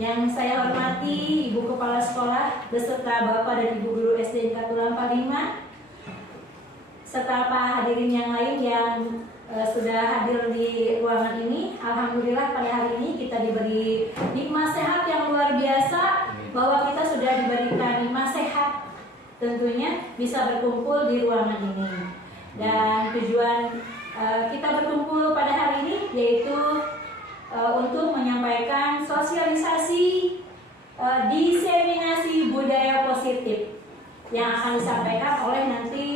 Yang saya hormati Ibu Kepala Sekolah beserta Bapak dan Ibu Guru SD Katulampa 5 serta Pak hadirin yang lain yang sudah hadir di ruangan ini. Alhamdulillah pada hari ini kita diberi nikmat sehat yang luar biasa, bahwa kita sudah diberikan nikmat sehat tentunya bisa berkumpul di ruangan ini. Dan tujuan kita berkumpul pada hari ini yaitu untuk menyampaikan sosialisasi diseminasi budaya positif yang akan disampaikan oleh nanti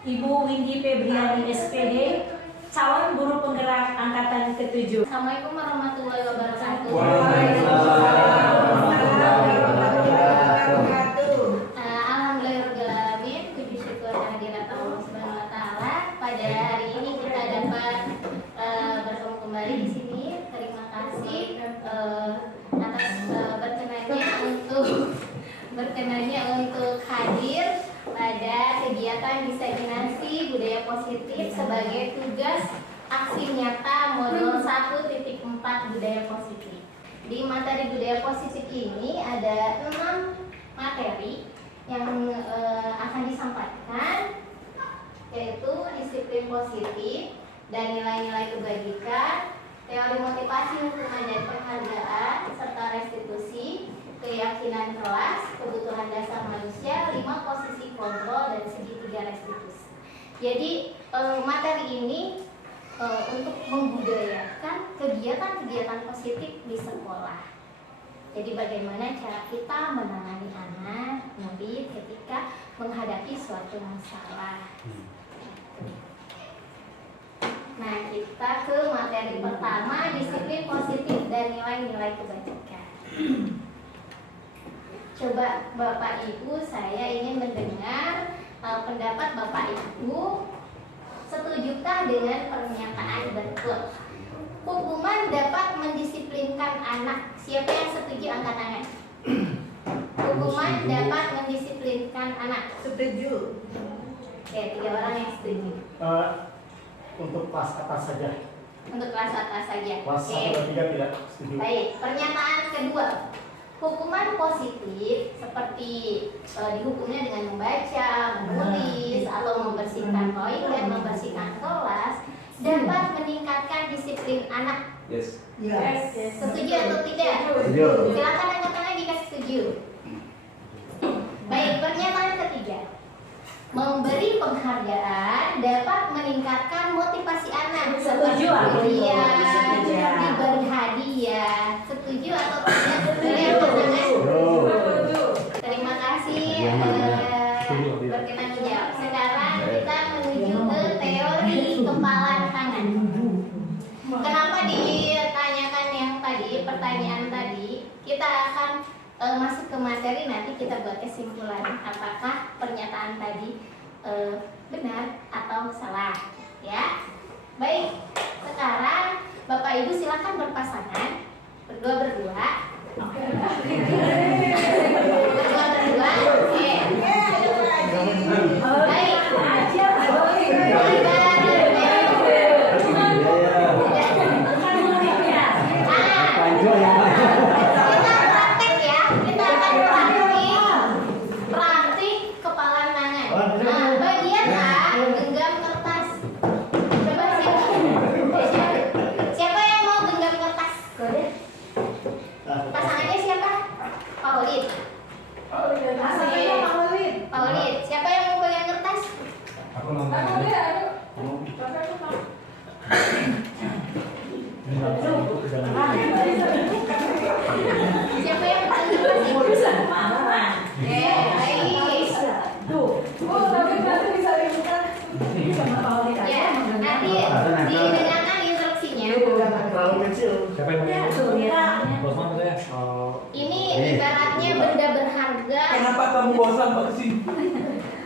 Ibu Windy Febriani SPD, calon guru penggerak angkatan ke-7. Assalamualaikum warahmatullahi wabarakatuh. Alhamdulillahirobbilalamin, puji syukur kehadirat Allah Subhanahu wa taala. Pada hari ini kita dapat bertemu kembali di sini. Terima kasih atas berkenannya untuk hadir pada kegiatan diseminasi budaya positif sebagai tugas aksi nyata modul 1.4 budaya positif. Di materi budaya positif ini ada 6 materi yang akan disampaikan, yaitu disiplin positif dan nilai-nilai kebajikan, teori motivasi, hukuman dan penghargaan, serta restitusi, keyakinan kelas, kebutuhan dasar manusia, 5 posisi kontrol, dan segitiga restitusi. Jadi materi ini untuk membudayakan kegiatan-kegiatan positif di sekolah. Jadi bagaimana cara kita menangani anak, murid ketika menghadapi suatu masalah. Nah, kita ke materi pertama, disiplin positif dan nilai-nilai kebajikan. Coba Bapak Ibu, saya ingin mendengar pendapat Bapak Ibu. Setujukah dengan pernyataan berikut? Hukuman dapat mendisiplinkan anak. Siapa yang setuju angkat tangan? Hukuman dapat mendisiplinkan anak. Setuju. Oke, 3 orang yang setuju. Untuk kelas atas saja. Untuk kelas atas saja. Kelas 1 dan 3 tidak setuju. Baik, pernyataan kedua. Hukuman positif seperti dihukumnya dengan membaca, menulis, atau membersihkan toilet, membersihkan kelas dapat meningkatkan disiplin anak. Yes. Setuju atau tidak? Setuju. Silakan angkat tangan jika setuju. Baik, pernyataan ketiga. Memberi penghargaan dapat meningkatkan motivasi anak. Setuju atau tidak? Diberi hadiah. Setuju atau tidak? Terima kasih berkenan menjawab. Sekarang kita menuju ke teori kempalan tangan. Kenapa ditanyakan yang tadi, pertanyaan tadi? Kita akan masuk ke materi, nanti kita buat kesimpulan apakah pernyataan tadi benar atau salah, ya. Baik, sekarang Bapak Ibu silakan berpasangan, berdua. Berdua. Oke. Baik. Praktik kepalan tangan. Nah, bagian A sama Pak Wali Ya, nanti didengarkan instruksinya. Terlalu kecil. Siapa yang Ya, pakai? tuh lihat. Bosman katanya. Ini ibaratnya benda berharga. Kenapa kamu bosan Pak kesini?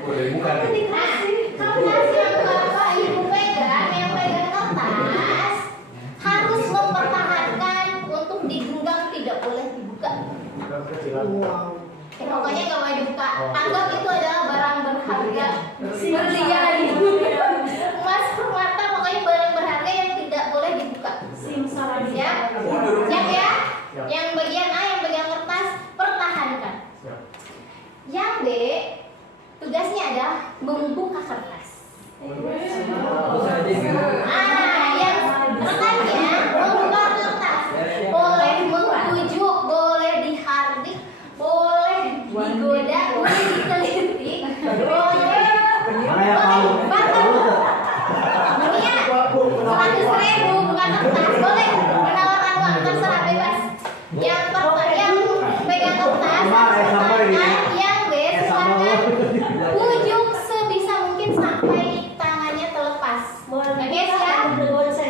Boleh bukan. Nah, kamu kasih yang bapak ibu pegang, yang pegang kertas harus mempertahankan untuk digenggam, tidak boleh dibuka. Kecilan. Ya, pokoknya nggak boleh dibuka. Anggap itu adalah barang berharga. Berlian lagi. Emas, permata, pokoknya barang berharga yang tidak boleh dibuka. Simsalabim. Siap? Siap ya? Yang bagian A yang pegang kertas pertahankan. Yang B tugasnya adalah membuka kertas. Yang rekannya membuka kertas. Boleh membujuk, boleh dihardik, boleh digoda, boleh ditelitik, boleh Dunia 100.000 bukan kertas, boleh menawarkan uang, terserah bebas. Yang pegang kertas pertahankan. Yang B silakan bujuk sebisa mungkin sampai tangannya terlepas. Oke, siap? Bapak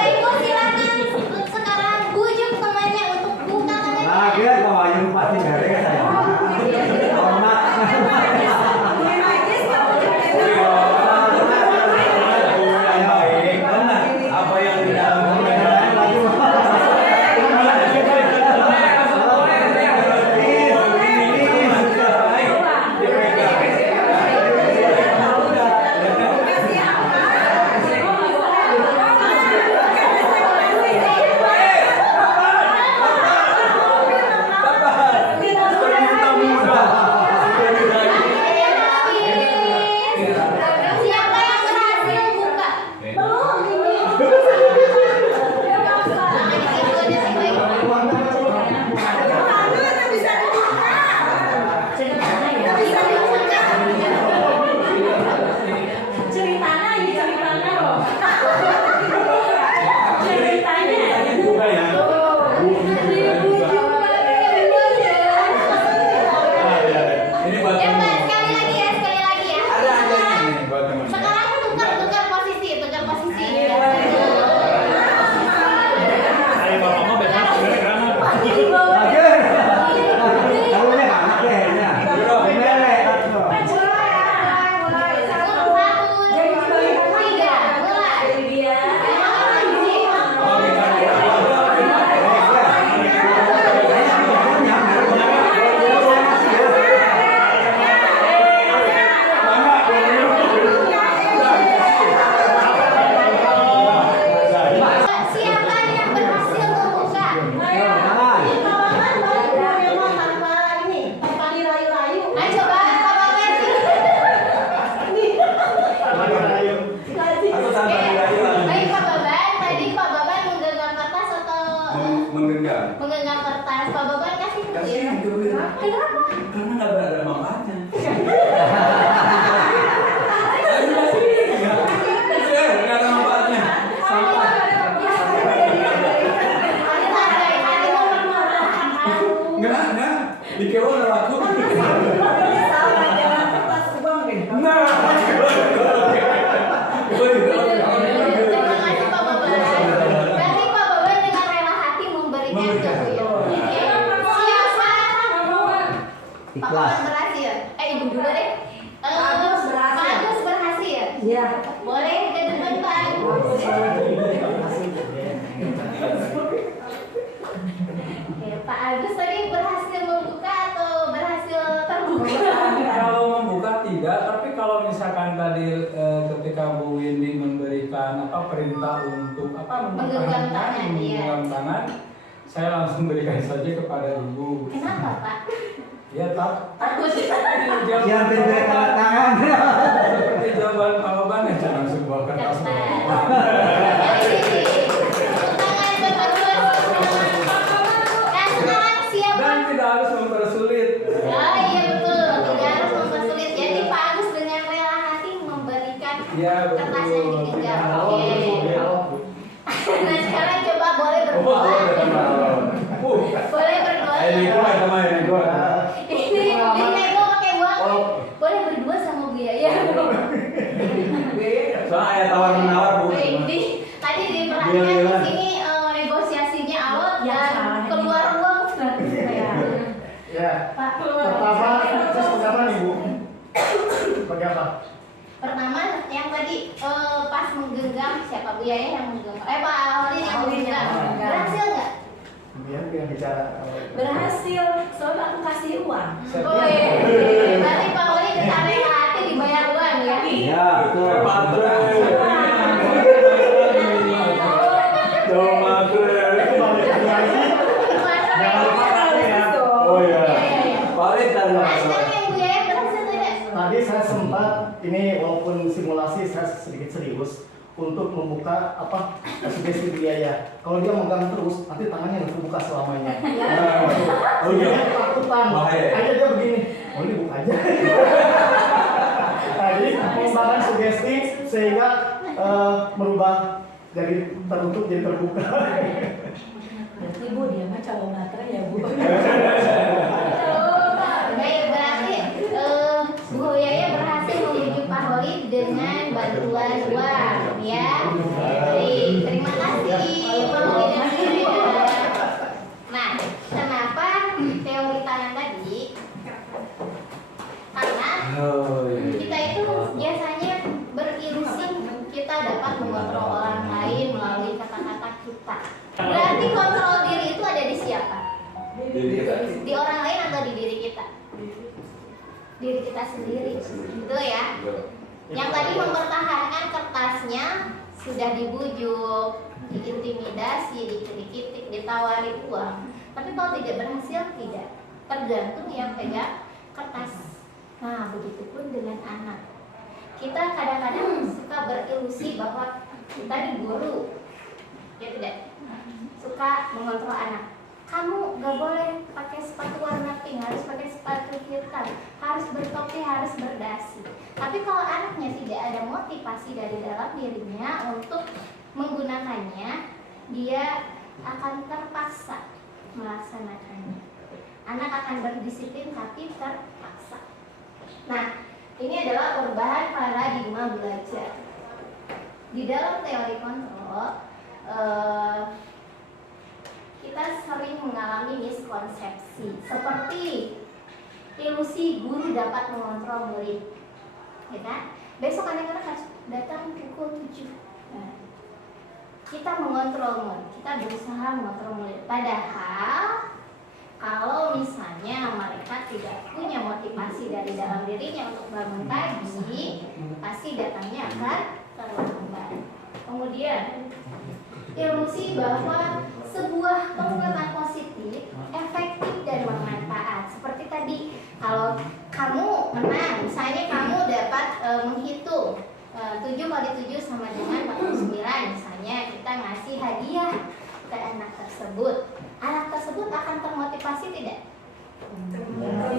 Ibu silakan sekarang bujuk temannya untuk buka tangannya. Kira kau yang pasti dari saya. Apa yang tidak Siapa yang berhasil buka? Sekarang tukar posisi. Ayo bapak mau benar sebenarnya karena Siapa yang berhasil membuka? Ayo coba Pak Baban. Baik Pak Baban, tadi Pak Baban menggenggam kertas atau menggenggam kertas? Pak Baban kasih duit. Kenapa? karena nggak ada manfaatnya. Nggak ada manfaatnya. Nggak. Di kau udah laku. Nah. Terima kasih Pak Baban. Berarti Pak Baban dengan rela hati memberikan ke Buyut. Siapa? Pak Baban berhasil. Ibu dulu deh. Pak Agus berhasil. Ya. Boleh ke depan Pak Agus. Oke, Pak Agus tadi berhasil membuka atau berhasil terbuka? Kalau membuka tidak, tapi kalau misalkan tadi ketika Bu Windy memberikan perintah untuk Menggenggam tangan, iya. menggenggam tangan, saya langsung berikan saja kepada Ibu. Kenapa Pak? Ya Takut. Siapa beri tanda tangan? Seperti jawaban Pak Baban ya jangan sebuah kertas. Dan tidak harus mempersulit. Oh iya betul, tidak harus mempersulit. Jadi Pak Agus dengan rela hati memberikan Ya kertas yang betul. digenggam. Oke. Nah sekarang coba boleh berdoa. Boleh berdoa. Ini nego pakai uang. Boleh berdua sama Bu Yaya. Soalnya ada tawar menawar Bu. Ini tadi diperhatikan di sini negosiasinya alot dan keluar uang. Ya. Pak, Pertama, saya seperti apa nih Bu? Seperti apa? Pertama yang tadi pas menggenggam siapa Bu Yaya yang menggenggam? Pak Holin yang menggenggam. Berhasil nggak? Kemudian yang bicara. berhasil, soalnya aku kasih uang. Oh iya. Berarti Pak Holin kita rela hati dibayar uang ya? Iya, betul. Coba Jangan lupa nanti ya. Oh iya. Paling tadi Nah, sekarang yang Bu Yaya berhasil tidak? Tadi saya sempat ini walaupun simulasi saya sedikit serius untuk membuka sugesti biaya. Kalau dia megang terus, nanti tangannya nggak terbuka selamanya. Oh iya. Dia ketakutan. Bahaya. Akhirnya dia begini, oh ini buka aja. Tadi mengembangkan sugesti sehingga merubah dari tertutup jadi terbuka. Berarti Bu, dia mah calon matre ya Bu. Baik, berarti Bu Yaya berhasil membujuk Pak Holid dengan bantuan uang, ya. Baik, terima kasih Pak Holid dan Bu Yaya. Nah, kenapa teori tangan tadi? Karena kita itu biasanya berilusi kita dapat mengontrol orang lain melalui kata-kata kita. Berarti kontrol diri itu ada di siapa? Di orang lain atau di diri kita? Diri kita sendiri, betul ya? Yang tadi mempertahankan kertasnya sudah dibujuk, diintimidasi, dikritik, ditawari uang. Tapi kalau tidak berhasil, tidak. Tergantung yang pegang kertas. Nah, begitupun dengan anak. Kita kadang-kadang suka berilusi bahwa kita diguru, ya tidak? Suka mengontrol anak. Kamu gak boleh pakai sepatu warna pink, harus pakai sepatu hitam, harus bertopi, harus berdasi. Tapi kalau anaknya tidak ada motivasi dari dalam dirinya untuk menggunakannya, dia akan terpaksa melaksanakannya. Anak akan berdisiplin tapi terpaksa. Nah, ini adalah perubahan paradigma belajar. Di dalam teori kontrol, kita sering mengalami miskonsepsi seperti ilusi guru dapat mengontrol murid, ya kan? Besok anak-anak harus datang pukul 7. Nah, kita mengontrol murid, kita berusaha mengontrol murid. Padahal kalau misalnya mereka tidak punya motivasi dari dalam dirinya untuk bangun pagi, pasti datangnya akan terlambat. Kemudian ilusi bahwa sebuah penguatan positif, efektif dan bermanfaat. Seperti tadi, kalau kamu menang, misalnya kamu dapat menghitung 7 kali 7 sama dengan 49, misalnya kita ngasih hadiah ke anak tersebut. Anak tersebut akan termotivasi tidak?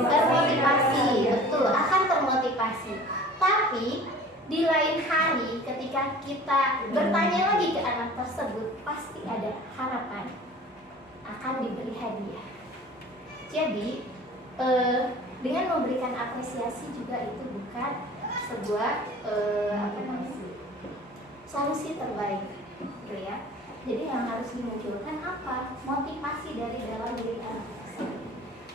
Termotivasi, betul, akan termotivasi. Tapi di lain hari ketika kita bertanya lagi ke anak tersebut, pasti ada harapan akan diberi hadiah. Jadi dengan memberikan apresiasi juga itu bukan sebuah solusi terbaik, gitu ya. Jadi yang harus dimunculkan apa? Motivasi dari dalam diri anak tersebut.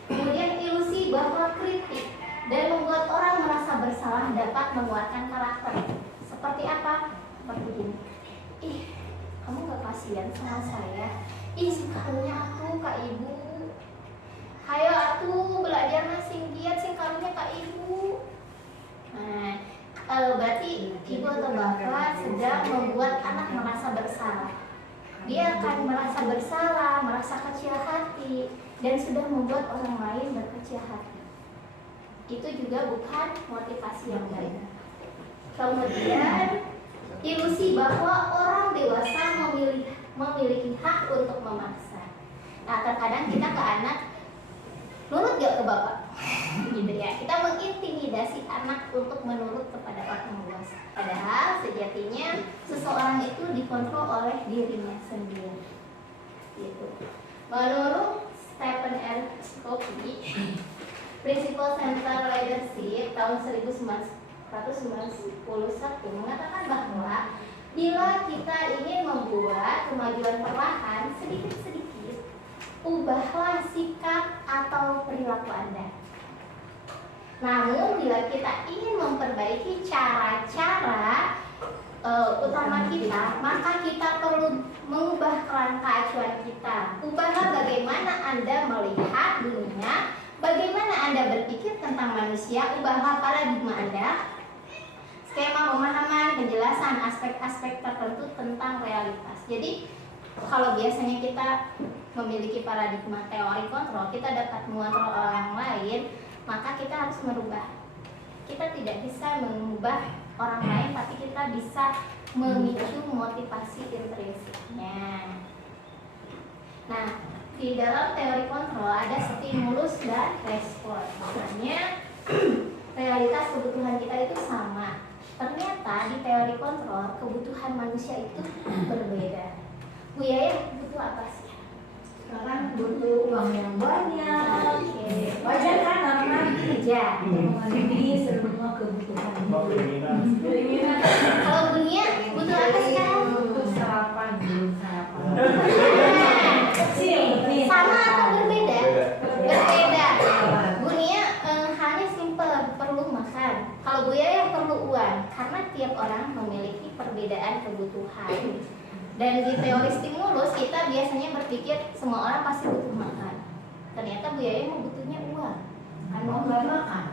Kemudian ilusi bahwa kritik dan membuat orang merasa bersalah dapat menguatkan karakter. Seperti apa? Seperti ini. Ih, kamu gak kasihan sama saya? Ih, singkarunya aku Kak Ibu. Hayo atuh belajar sing giat singkarunya Kak Ibu. Nah, berarti ibu atau bapak sedang membuat anak merasa bersalah. Dia akan merasa bersalah, merasa kecil hati, dan sudah membuat orang lain berkecil hati. Itu juga bukan motivasi yang baik. Kemudian ilusi bahwa orang dewasa memiliki hak untuk memaksa. Nah, terkadang kita ke anak, nurut gak ke bapak? Gitu ya. Kita mengintimidasi anak untuk menurut kepada orang dewasa. Padahal sejatinya seseorang itu dikontrol oleh dirinya sendiri. Gitu. Menurut Stephen R. Covey, Principle Central Leadership tahun 1991 mengatakan bahwa kemajuan perlahan, sedikit-sedikit ubahlah sikap atau perilaku Anda. Namun bila kita ingin memperbaiki cara-cara utama kita, maka kita perlu mengubah kerangka acuan kita. Ubahlah bagaimana Anda melihat dunia, bagaimana Anda berpikir tentang manusia, ubahlah paradigma Anda, skema pemahaman, penjelasan aspek-aspek tertentu tentang realitas. Jadi kalau biasanya kita memiliki paradigma teori kontrol, kita dapat mengontrol orang lain, maka kita harus merubah. Kita tidak bisa mengubah orang lain, tapi kita bisa memicu motivasi intrinsiknya. Nah, di dalam teori kontrol ada stimulus dan respon. Sebenarnya realitas kebutuhan kita itu sama. Ternyata di teori kontrol kebutuhan manusia itu berbeda. Bu Yaya butuh apa sih? Sekarang butuh uang yang banyak. Wajar kan orang kerja memenuhi semua kebutuhan. Keinginan. Kalau dunia butuh apa sekarang? Butuh sarapan, belum sarapan. Sama atau berbeda? Berbeda. Dunia hanya simpel, perlu makan. Kalau Bu Yaya perlu uang, karena tiap orang memiliki perbedaan kebutuhan. Dan di teori stimulus kita biasanya berpikir semua orang pasti butuh makan. Ternyata Bu Yaya mau butuhnya uang. Kan mau nggak makan.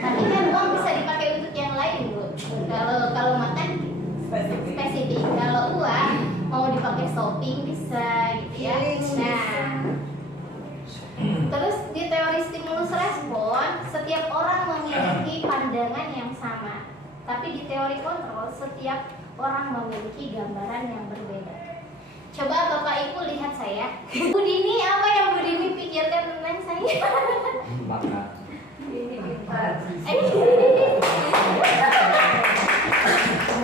Tapi kan uang bisa dipakai untuk yang lain, Bu. Kalau makan spesifik. Kalau uang mau dipakai shopping bisa gitu ya. Nah, terus di teori stimulus respon setiap orang memiliki pandangan yang sama. Tapi di teori kontrol setiap orang memiliki gambaran yang berbeda. Coba Bapak Ibu lihat saya. Bu Dini, apa yang Bu Dini pikirkan tentang saya? Makan. Terima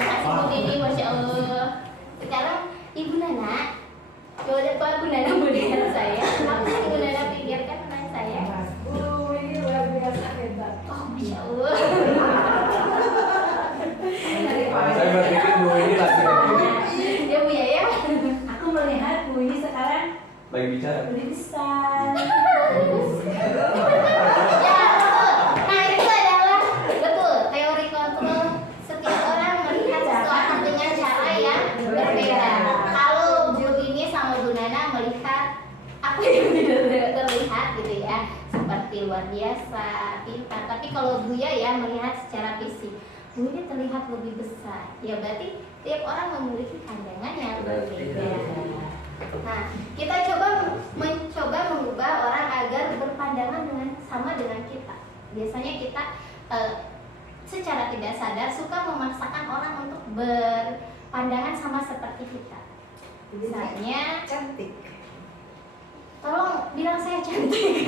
kasih Bu Dini, Masya Allah. Sekarang Ibu Nana, coba Pak Bu Nana melihat saya. Apa yang Ibu Nana pikirkan tentang saya? Bu, ini luar biasa hebat. Oh, Masya Allah. Saya berpikir Bu ini lagi Ya Bu Yaya. Aku melihat Bu ini sekarang lagi bicara. lebih besar. Ya, betul. Nah, itu adalah betul teori kontrol. Setiap orang melihat sesuatu dengan cara yang berbeda. Kalau Bu Dini sama Bu Nana melihat apa yang tidak terlihat gitu ya, seperti luar biasa, pintar. Tapi kalau Bu Yaya melihat secara fisik, Bu ini terlihat lebih besar. Ya berarti tiap orang memiliki pandangan yang berbeda. Nah, kita mencoba mengubah orang agar berpandangan sama dengan kita. Biasanya kita secara tidak sadar suka memaksakan orang untuk berpandangan sama seperti kita. Misalnya, cantik. tolong bilang saya cantik.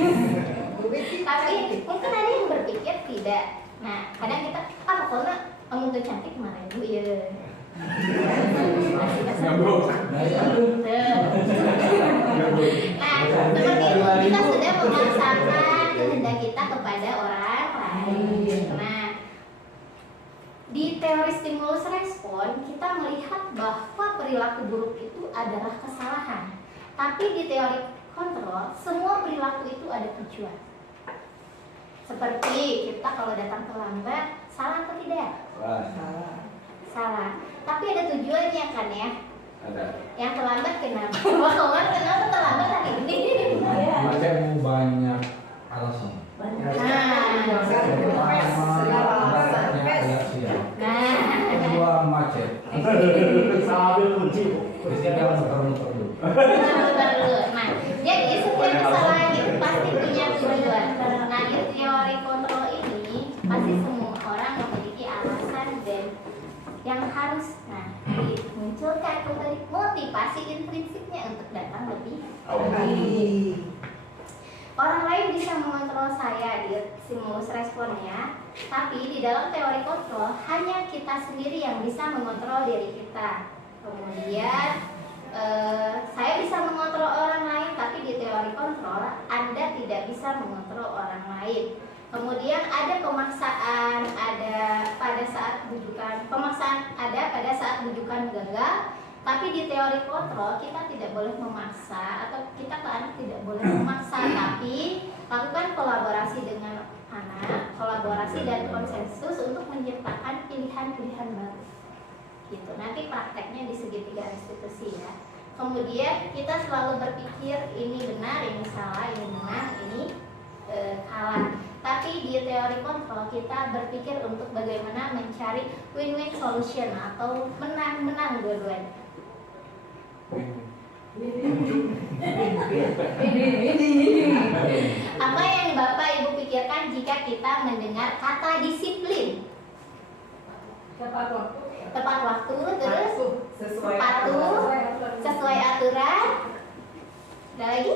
Tapi mungkin ada yang berpikir tidak. Nah, kadang kita, pokoknya kamu tuh cantik kemarin Bu ya. Nyambung. Nah, seperti itu kita sudah memaksakan kehendak kita kepada orang lain. Nah, di teori stimulus respon kita melihat bahwa perilaku buruk itu adalah kesalahan. Tapi di teori kontrol semua perilaku itu ada tujuan. Seperti kita kalau datang terlambat, salah atau tidak? Salah. Tapi ada tujuannya kan ya? Ada. Yang terlambat kenapa? Pak Komar kenapa terlambat hari ini? Macam banyak alasan. Nah, Kedua macet. Sambil kunci. Ketiga muter-muter dulu. Nah, jadi setiap kesalahan itu pasti punya tujuan. Nah, di teori kontrol ini pasti semua orang memiliki alasan dan yang harus dimunculkan kembali motivasi intrinsiknya untuk datang lebih baik. Orang lain bisa mengontrol saya di stimulus responnya, tapi di dalam teori kontrol hanya kita sendiri yang bisa mengontrol diri kita. Kemudian saya bisa mengontrol orang lain, tapi di teori kontrol Anda tidak bisa mengontrol orang lain. Kemudian ada pemaksaan, ada pada saat bujukan, pemaksaan ada pada saat bujukan gagal, Tapi di teori kontrol kita tidak boleh memaksa, atau kita ke anak tidak boleh memaksa, tapi lakukan kolaborasi dengan anak, kolaborasi dan konsensus untuk menciptakan pilihan-pilihan baru. Gitu. Nanti prakteknya di segitiga restitusi ya. Kemudian kita selalu berpikir ini benar, ini salah, ini benar, ini kalah. Tapi di teori kontrol kita berpikir untuk bagaimana mencari win-win solution atau menang-menang dua-duanya. Apa yang Bapak Ibu pikirkan jika kita mendengar kata disiplin? Tepat waktu, terus patuh, sesuai aturan. Ada lagi?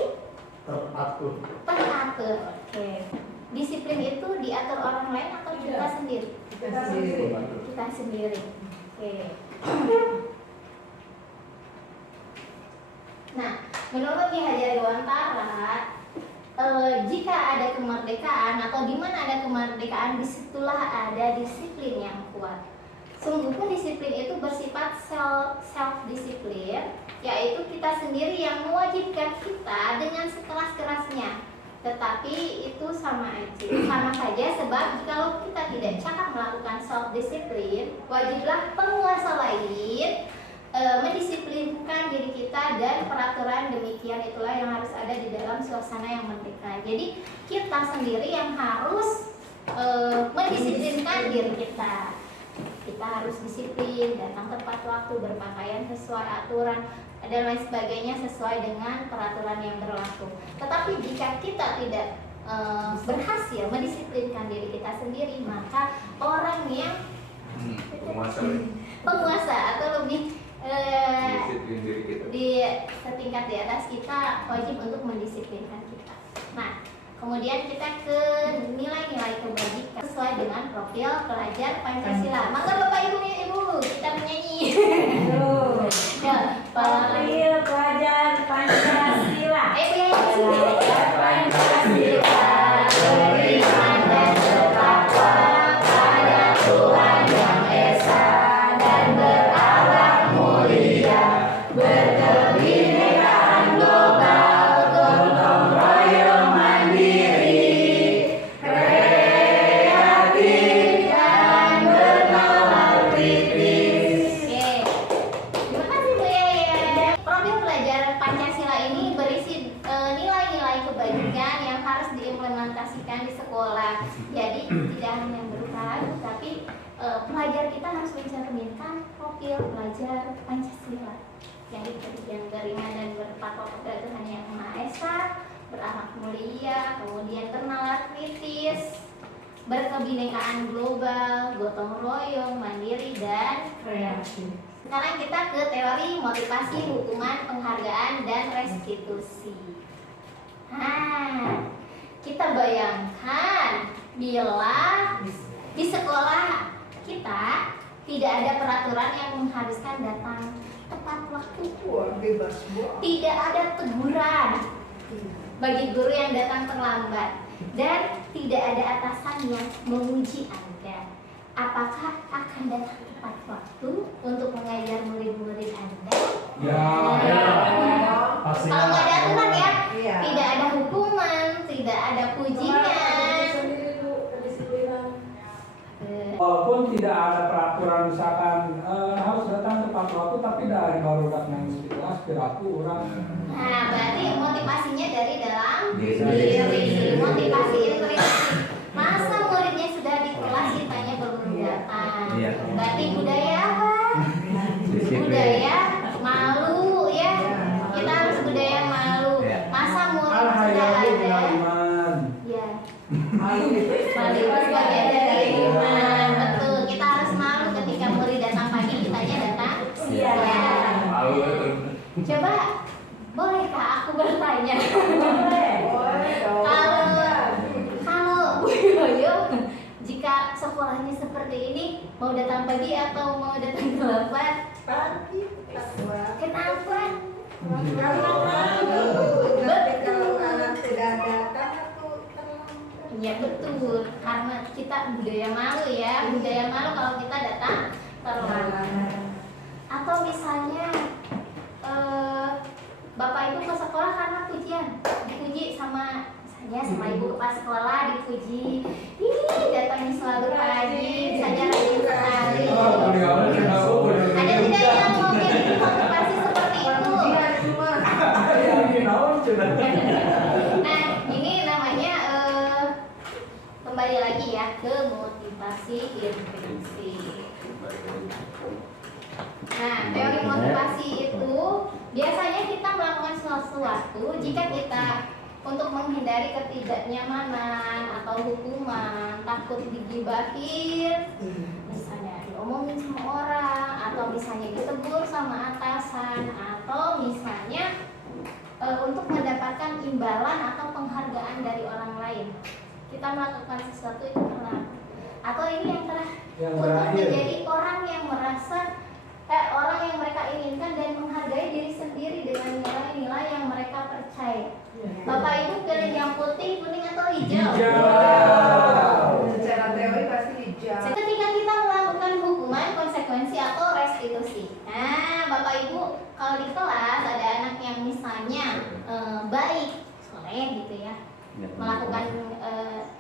Teratur. Teratur. Oke. Disiplin itu diatur orang lain atau kita sendiri? Kita sendiri. Oke. Nah, menurut Ki Hajar Dewantara, jika ada kemerdekaan atau di mana ada kemerdekaan, disitulah ada disiplin yang kuat. Sungguh pun disiplin itu bersifat self-disiplin, yaitu kita sendiri yang mewajibkan kita dengan sekeras-kerasnya. Tetapi itu sama saja, sebab kalau kita tidak cakap melakukan self-disiplin, wajiblah penguasa lain mendisiplinkan diri kita, dan peraturan demikian itulah yang harus ada di dalam suasana yang merdeka. Jadi kita sendiri yang harus mendisiplinkan diri kita. Kita harus disiplin, datang tepat waktu, berpakaian sesuai aturan, dan lain sebagainya sesuai dengan peraturan yang berlaku. Tetapi jika kita tidak berhasil mendisiplinkan diri kita sendiri, maka orang yang penguasa atau lebih di setingkat di atas kita wajib untuk mendisiplinkan kita. Nah, kemudian kita ke nilai-nilai kebajikan sesuai dengan profil pelajar Pancasila. Maka Bapak Ibu kita menyanyi. Ya, Profil pelajar Pancasila. Pelajar Pancasila beriman dan bertakwa pada Tuhan Yang Esa dan berakhlak mulia, berkebinekaan global, gotong royong mandiri, kreatif dan bernalar kritis. Oke, terima kasih Bu Yaya. Profil pelajar Pancasila ini berisi nilai-nilai kebajikan yang harus diimplementasikan di sekolah. Jadi tidak hanya berupa lagu, tapi pelajar kita harus mencerminkan profil pelajar Pancasila yang beriman dan bertakwa kepada Tuhan Yang Maha Esa, berakhlak mulia, kemudian bernalar kritis, berkebinekaan global, gotong royong, mandiri, dan kreatif. Sekarang kita ke teori motivasi, hukuman, penghargaan, dan restitusi. Nah, kita bayangkan bila di sekolah kita tidak ada peraturan yang mengharuskan datang tepat waktu, tidak ada teguran bagi guru yang datang terlambat, dan tidak ada atasan yang menguji Anda apakah akan datang tepat waktu untuk mengajar murid-murid Anda. Kalau nggak ada aturan ya, tidak ada hukuman, tidak ada pujian. Walaupun tidak ada peraturan misalkan harus datang tepat waktu, tapi dari baru datang aspirasi orang. Nah, berarti motivasinya dari dalam diri. Motivasi intrinsik. Masa muridnya sudah di kelas ditanya belum datang. Berarti budaya apa? Budaya malu ya. Kita harus budaya malu. Masa murid sudah ada. Ya. Malu itu sebagian dari iman. Betul. Kita harus malu ketika murid datang pagi, kitanya datang siang. Coba, bolehkah aku bertanya? Kalau Bu Yoyo, jika sekolahnya seperti ini, mau datang pagi atau mau datang terlambat? Pagi. Kenapa? Ya betul, karena kita budaya malu ya, budaya malu kalau kita datang terlambat. Atau misalnya setelah ibu ke pas sekolah dipuji, ini datangnya selalu pagi, misalnya rajin sekali. Ada tidak yang mau menjadi motivasi seperti itu? Nah, ini namanya kembali lagi ya ke motivasi intrinsik. Nah, teori motivasi itu biasanya kita melakukan sesuatu jika kita untuk menghindari ketidaknyamanan atau hukuman, takut digibahin, misalnya diomongin sama orang, atau misalnya ditegur sama atasan, atau misalnya untuk mendapatkan imbalan atau penghargaan dari orang lain. Kita melakukan sesuatu itu pernah, atau ini yang untuk menjadi orang yang merasa orang yang mereka inginkan dan menghargai diri sendiri dengan nilai-nilai yang mereka percaya. Bapak Ibu pilih yang putih, kuning atau hijau? Secara teori pasti hijau. Ketika kita melakukan hukuman, konsekuensi atau restitusi. Nah, Bapak Ibu, kalau di kelas ada anak yang misalnya baik, soleh gitu ya, melakukan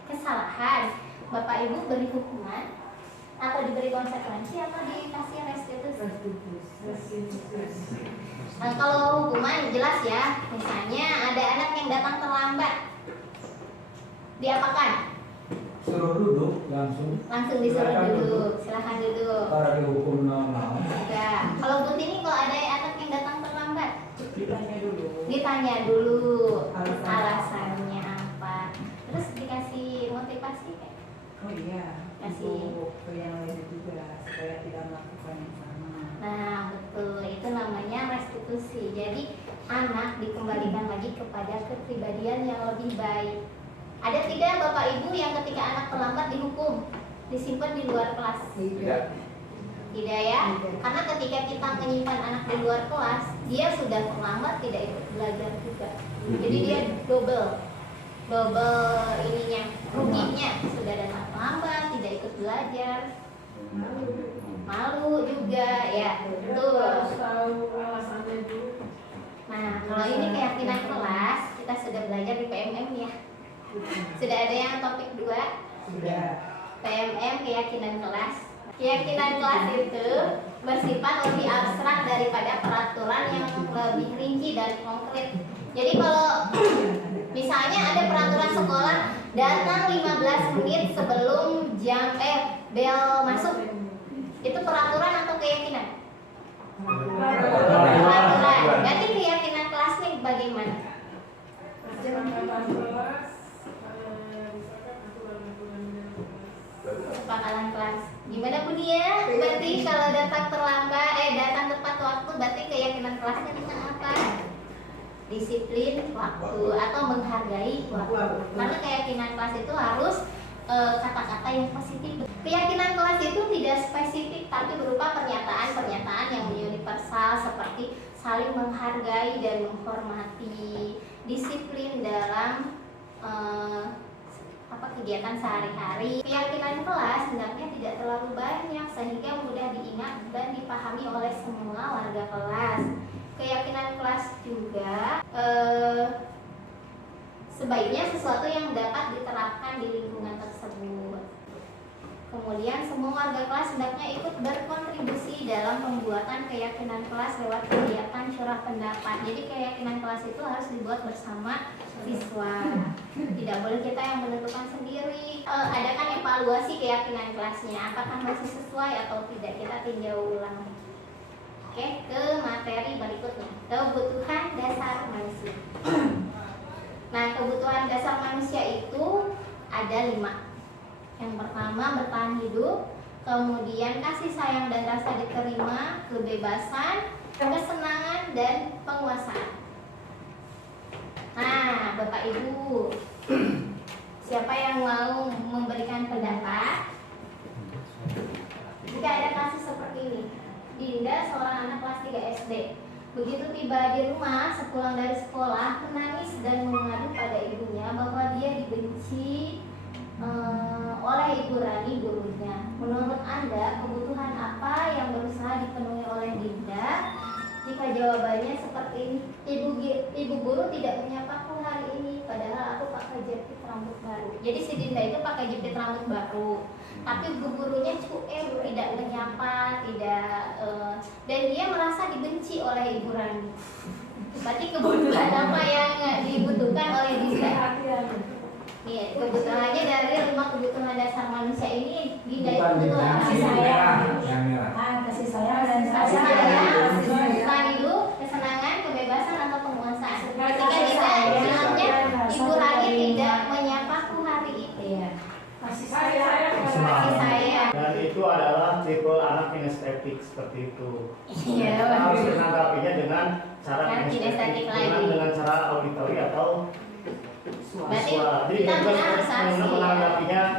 kesalahan, Bapak Ibu beri hukuman atau diberi konsekuensi atau dikasih restitusi? Nah, kalau hukuman jelas ya, misalnya ada anak yang datang terlambat, diapakan? Suruh duduk Langsung disuruh duduk, silahkan duduk. Para dihukum normal. Ya, kalau Bu Tini kalau ada anak yang datang terlambat, Ditanya dulu. ditanya dulu Alasannya. alasannya apa, terus dikasih motivasi kan? Oh iya. Kasih. Untuk ke yang lain juga supaya tidak melakukan yang sama. Nah, betul, itu namanya restitusi. Jadi anak dikembalikan lagi kepada kepribadian yang lebih baik. Ada tidak Bapak Ibu yang ketika anak terlambat dihukum, disimpan di luar kelas? Tidak. Tidak ya? Karena ketika kita menyimpan anak di luar kelas, dia sudah terlambat, tidak ikut belajar juga. Jadi dia double ininya, ruginya, sudah datang terlambat, tidak ikut belajar, malu juga ya. Betul. Nah, kalau ini keyakinan kelas, kita sudah belajar di PMM ya. Sudah ada yang topik 2? Sudah. PMM, keyakinan kelas. Keyakinan kelas itu bersifat lebih abstrak daripada peraturan yang lebih rinci dan konkret. Jadi kalau misalnya ada peraturan sekolah, datang 15 menit sebelum jam bel masuk, itu peraturan atau keyakinan? Peraturan. Berarti keyakinan kelasnya bagaimana? Kesepakatan kelas. Gimana Bu Nia? Berarti kalau datang terlambat, datang tepat waktu, berarti keyakinan kelasnya tentang apa? Disiplin waktu atau menghargai waktu. Karena keyakinan kelas itu harus kata-kata yang positif. Keyakinan kelas itu tidak spesifik, tapi berupa pernyataan-pernyataan yang universal seperti saling menghargai dan menghormati, disiplin dalam kegiatan sehari-hari. Keyakinan kelas hendaknya tidak terlalu banyak sehingga mudah diingat dan dipahami oleh semua warga kelas. Keyakinan kelas juga sebaiknya sesuatu yang dapat diterapkan di lingkungan tersebut. Kemudian semua warga kelas hendaknya ikut berkontribusi dalam pembuatan keyakinan kelas lewat kegiatan curah pendapat. Jadi keyakinan kelas itu harus dibuat bersama siswa. Tidak boleh kita yang menentukan sendiri. Adakan evaluasi keyakinan kelasnya, apakah masih sesuai atau tidak, kita tinjau ulang. Oke, ke materi berikutnya, kebutuhan dasar manusia. Nah, kebutuhan dasar manusia itu ada 5. Yang pertama bertahan hidup, kemudian kasih sayang dan rasa diterima, kebebasan, kesenangan, dan penguasaan. Nah, Bapak Ibu, siapa yang mau memberikan pendapat? Jika ada kasus seperti ini, Dinda seorang anak kelas 3 SD, begitu tiba di rumah sepulang dari sekolah, menangis dan mengadu pada ibunya bahwa dia dibenci oleh Ibu Rani gurunya. Menurut Anda, kebutuhan apa yang berusaha dipenuhi oleh Dinda? Jika jawabannya seperti ini, ibu guru tidak menyapaku hari ini, padahal aku pakai jepit rambut baru. Jadi si Dinda itu pakai jepit rambut baru, tapi gurunya cuek, tidak menyapa, tidak dan dia merasa dibenci oleh Ibu Rani. Berarti kebutuhan apa yang dibutuhkan oleh Dinda? Iya, kebutuhannya dari 5 kebutuhan dasar manusia ini Dinda itu kasih sayang, yang merah. kasih sayang dan kasih sayang. sayang, hidup, kesenangan, kebebasan atau penguasaan. Ketika Dinda bilangnya Ibu Rani tidak menyapaku hari itu. Iya. Kasih sayang. Kasih sayang. Dan itu adalah tipe anak kinestetik seperti itu. Iya, Kita harus menanggapinya dengan cara Kan kinestetik lagi. dengan cara auditori atau Berarti suara. Jadi kita kita harus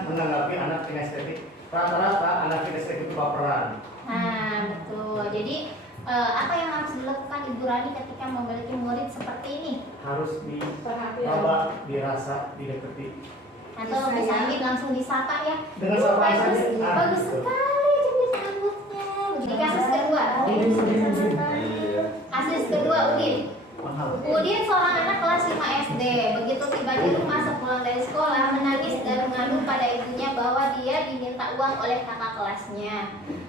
menanggapi anak kinestetik. Rata-rata anak kinestetik itu baperan. Nah, betul. Jadi apa yang harus dilakukan Ibu Rani ketika memiliki murid seperti ini? Harus dicoba, dirasa, didekati. Atau misalnya langsung disapa ya. Dengan sapaan bagus, saja. Ah, bagus betul. sekali jepit rambutnya. Di kasus kedua, kasus kedua Udin. Mahal. Udin seorang anak kelas 5 SD. Begitu tiba di rumah sepulang dari sekolah, menangis dan mengadu pada ibunya bahwa dia diminta uang oleh kakak kelasnya.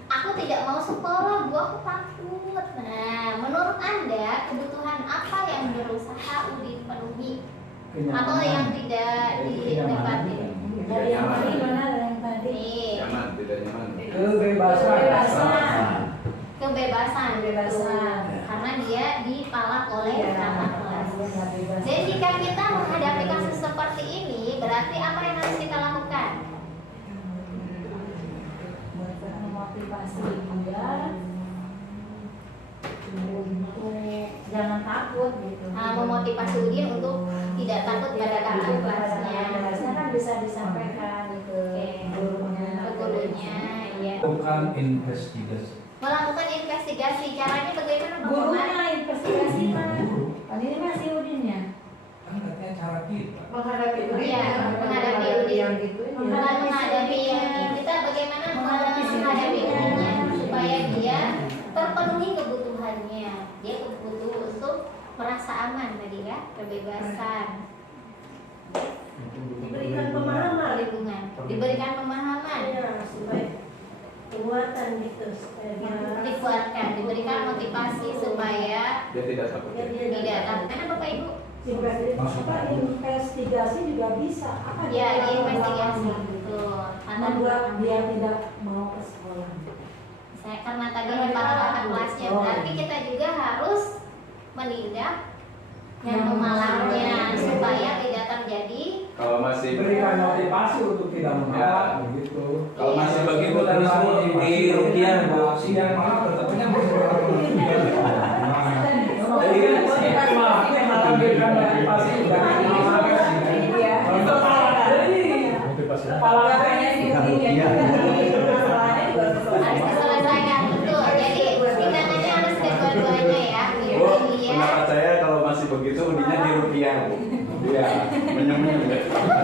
Aku tidak mau sekolah, Bu, aku takut. Nah, menurut Anda kebutuhan apa yang berusaha Udin penuhi atau yang tidak didapati? Dari yang tadi mana dari yang tadi? Nih, Nyaman, tidak nyaman. Kebebasan. kebebasan, Kebebasan. karena dia dipalak oleh Iya. kakak kelas. Dan jika kita menghadapi kasus seperti ini, berarti apa yang harus kita lakukan? Memotivasi dia untuk jangan takut gitu. Nah, memotivasi Udin untuk tidak takut pada kakak kelasnya. Kelasnya kan bisa disampaikan ke gurunya. Ke gurunya, ya. Bukan investigasi. Melakukan investigasi, caranya bagaimana? Bang Omar? Gurunya investigasi mah. Kan ini masih Udinnya. Kan katanya cara kita. Menghadapi Iya, menghadapi Udin. yang gitu. Menghadapi kita bagaimana menghadapi Udinnya supaya dia terpenuhi kebutuhannya. Dia butuh untuk merasa aman tadi ya, kebebasan, Diberikan pemahaman. perlindungan, diberikan pemahaman, Iya, supaya penguatan gitu. Supaya dia dikuatkan, diberikan motivasi supaya Dia tidak takut. tidak takut. Karena Bapak Ibu, Investigasi juga bisa. Apa ya dia investigasi lakukan? betul. Membuat dia tidak mau ke sekolah. Saya karena tadi para kakak kelasnya, berarti kita juga harus menindak yang memalangnya supaya tidak terjadi. Kalau masih Berikan motivasi untuk tidak menolak begitu. Kalau masih begitu tadi semua di rupiah, Bu. Yang mana tetapnya masih berikan motivasi juga Harus diselesaikan betul. Jadi tindakannya harus kedua-duanya ya. Bu, pendapat saya kalau masih begitu mendingan di rupiah, Bu. Iya, menyem-menyem ya.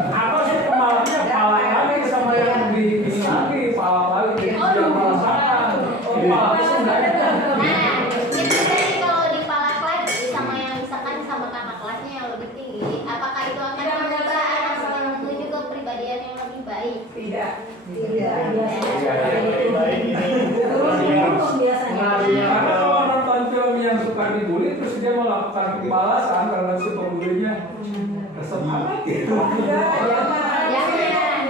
apa sih kemalannya pala lagi sama yang di ini lagi pala lagi dia merasakan pala sebenarnya Nah, itu tadi kalau dipalak lagi sama yang misalkan sama kakak kelasnya yang lebih tinggi, apakah itu akan mengubah anak menuju ke kepribadian yang lebih baik? tidak. Baik ini karena kalau nonton film yang suka dibully terus dia melakukan pembalasan terhadap si pembulinya semangat gitu Jangan.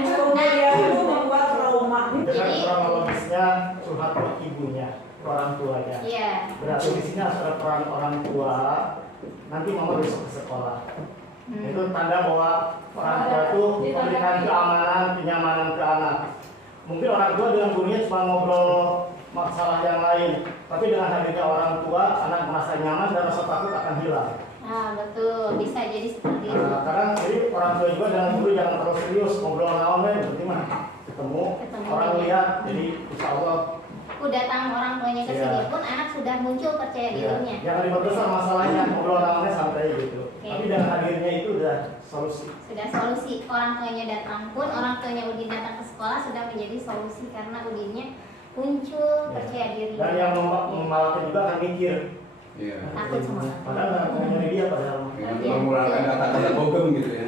Dia itu membuat trauma. dengan kronologisnya curhat ke ibunya, orang tuanya. Iya. Berarti di sini harus ada peran orang tua. Nanti mama besok ke sekolah. Itu tanda bahwa orang tua itu memberikan keamanan, kenyamanan ke anak. Mungkin orang tua dengan gurunya cuma ngobrol masalah yang lain, tapi dengan hadirnya orang tua, anak merasa nyaman dan rasa takut akan hilang. Nah, betul. Bisa jadi seperti itu. Karena jadi orang tua juga dengan guru jangan terlalu serius ngobrol naon berarti mah ketemu orang lihat, jadi insya Allah Datang orang tuanya ke sini pun anak sudah muncul percaya dirinya. jangan diperbesar masalahnya, ngobrol naonnya santai gitu. Oke. Tapi dengan hadirnya itu udah solusi. Sudah solusi. Orang tuanya datang pun, orang tuanya Udin datang ke sekolah sudah menjadi solusi karena Udinnya muncul percaya diri. Dan yang membawakan juga akan mikir Iya. Takut semua. Padahal nggak ngomongin dia padahal. Dengan mengeluarkan kata-kata bogem gitu ya.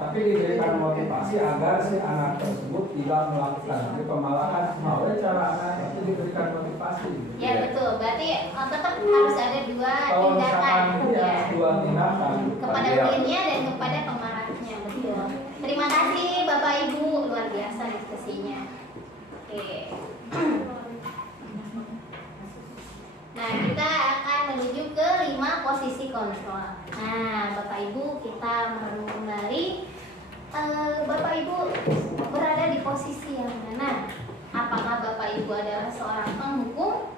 Tapi diberikan motivasi agar si anak tersebut tidak melakukan. Jadi pemalakan mau cara anak itu diberikan motivasi. Ya betul, berarti tetap harus ada dua Kalau tindakan misalkan ya. dua tindakan. Kepada muridnya dan kepada pemarahnya, betul. Terima kasih Bapak Ibu, luar biasa diskusinya. Oke. Nah, kita akan menuju ke 5 posisi kontrol. Nah, Bapak Ibu, kita merenung kembali. Bapak Ibu berada di posisi yang mana? Apakah Bapak Ibu adalah seorang penghukum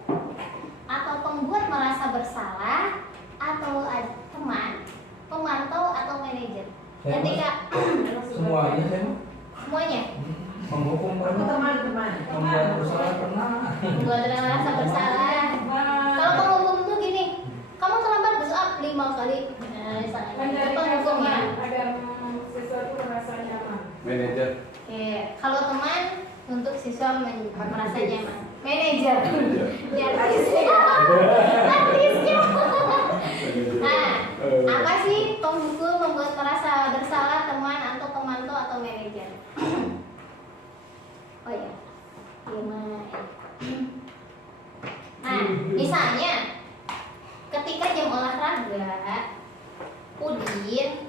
atau pembuat merasa bersalah atau teman, pemantau atau manajer? Ketika Semuanya saya semuanya menghukum Aku pernah, teman-teman. membuat bersalah pernah. membuat merasa bersalah. Kalau penghukum tuh gini, kamu terlambat push up 5 kali. Nah, itu penghukum ya. Agar sesuatu merasa nyaman. Manajer. Oke, kalau teman untuk siswa merasa nyaman. Manajer. Ya, artisnya. Nah, apa sih penghukum membuat merasa bersalah teman atau pemantau atau manajer? Oh ya, gimana? Nah, misalnya ketika jam olahraga, Udin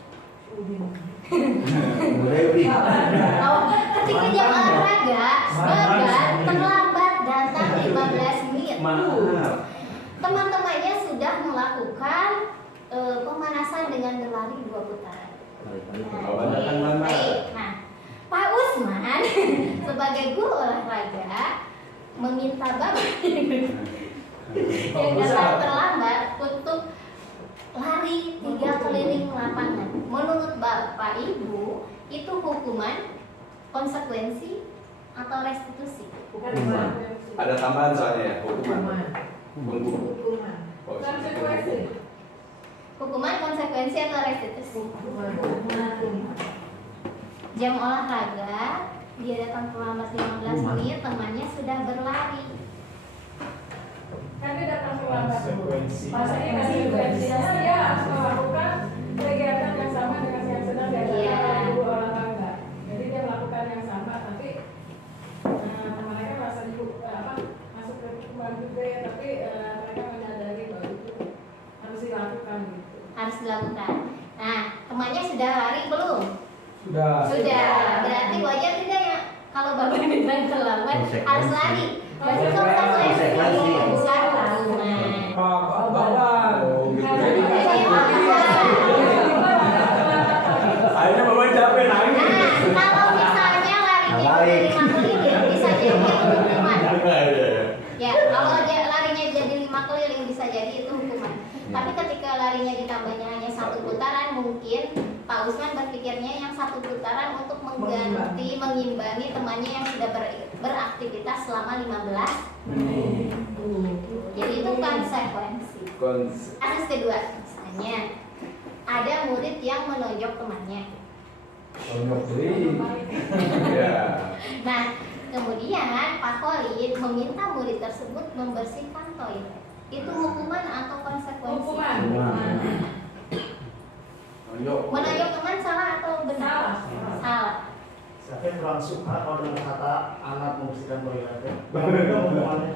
ketika jam olahraga, Babat terlambat datang 15 menit. Maaf. Teman-temannya sudah melakukan pemanasan dengan berlari 2 putaran. Bapak datang lambat. Baik. Nah, Pak Usman sebagai guru olahraga meminta Bapak yang datang terlambat untuk lari 3 keliling lapangan. Menurut Bapak Ibu, itu hukuman, konsekuensi, atau restitusi? Bukan Hukuman. Ada tambahan soalnya ya, hukuman. Hukuman. Oh, Konsekuensi. Hukuman, konsekuensi, atau restitusi? Jam olahraga, dia datang terlambat 15 menit, temannya sudah berlari. Kan dia datang terlambat. Konsekuensi. Masanya konsekuensinya dia harus melakukan kegiatan yang sama dengan yang sedang dia Iya. lakukan guru olahraga. Jadi dia melakukan yang sama, tapi mereka merasa masuk ke hukuman juga ya, tapi mereka menyadari bahwa itu harus dilakukan gitu. Harus dilakukan. Nah, temannya sudah lari belum? Sudah. Sudah. Berarti wajar tidak ya kalau Bapak datang terlambat harus lari? Berarti konsekuensi bukan hukuman. Bapak. Oh, gitu. Jadi Akhirnya Bapak capek nangis. Nah, kalau misalnya larinya 5 keliling bisa jadi itu hukuman. Ya, kalau dia larinya jadi 5 keliling bisa jadi itu hukuman. Tapi ketika larinya ditambahnya hanya 1 putaran, mungkin Pak Usman berpikirnya yang 1 putaran untuk mengimbangi temannya yang sudah beraktivitas selama 15 menit. Jadi itu konsekuensi. Kasus kedua, misalnya ada murid yang menonjok temannya. Tonjok deui. Ya. Nah, kemudian Pak Khalid meminta murid tersebut membersihkan toilet. Itu hukuman atau konsekuensi? Hukuman. Menonjok teman salah atau benar? Salah. Saya kurang suka kalau dengan kata anak membersihkan toiletnya. Bagaimana hukumannya?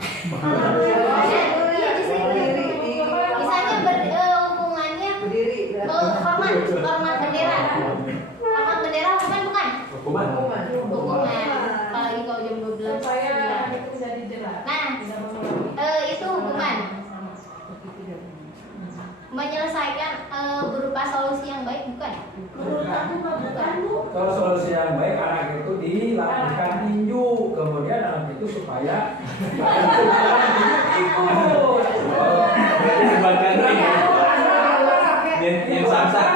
Iya, misalnya hukumannya hormat bendera. Hormat bendera hukuman bukan? Hukuman. Hukuman. Apalagi kalau jam 12. Supaya itu jadi jelas. Nah, Tidak mengulangi. itu hukuman. Menyelesaikan berupa solusi yang baik bukan? Bukan. Kalau solusi yang baik anak itu dilakukan tinju, kemudian anak itu supaya ikut. Disebatkan yang samsak.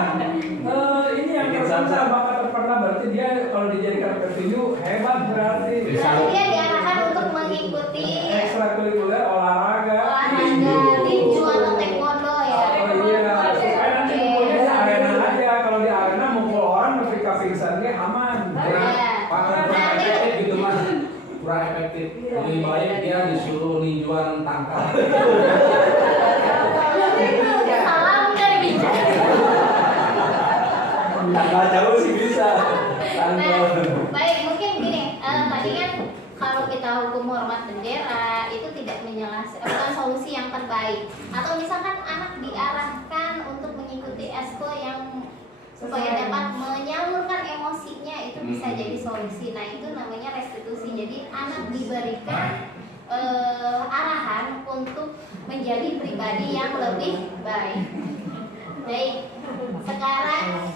Ini yang terpernah, bakat terpernah berarti dia kalau dijadikan petinju hebat berarti. Berarti dia diarahkan untuk mengikuti Ekstrakurikuler dia disuruh ninjuan tangkal. Salam dari bicara. Tanggal jauh sih bisa. Nah, Tanggal. baik mungkin gini, tadi kan kalau kita hukum hormat bendera itu tidak bukan solusi yang terbaik. Atau misalkan anak diarahkan untuk mengikuti esko yang supaya dapat menyalurkan emosinya, itu bisa jadi solusi. Nah itu namanya restitusi. Jadi anak diberikan arahan untuk menjadi pribadi yang lebih baik. Baik, sekarang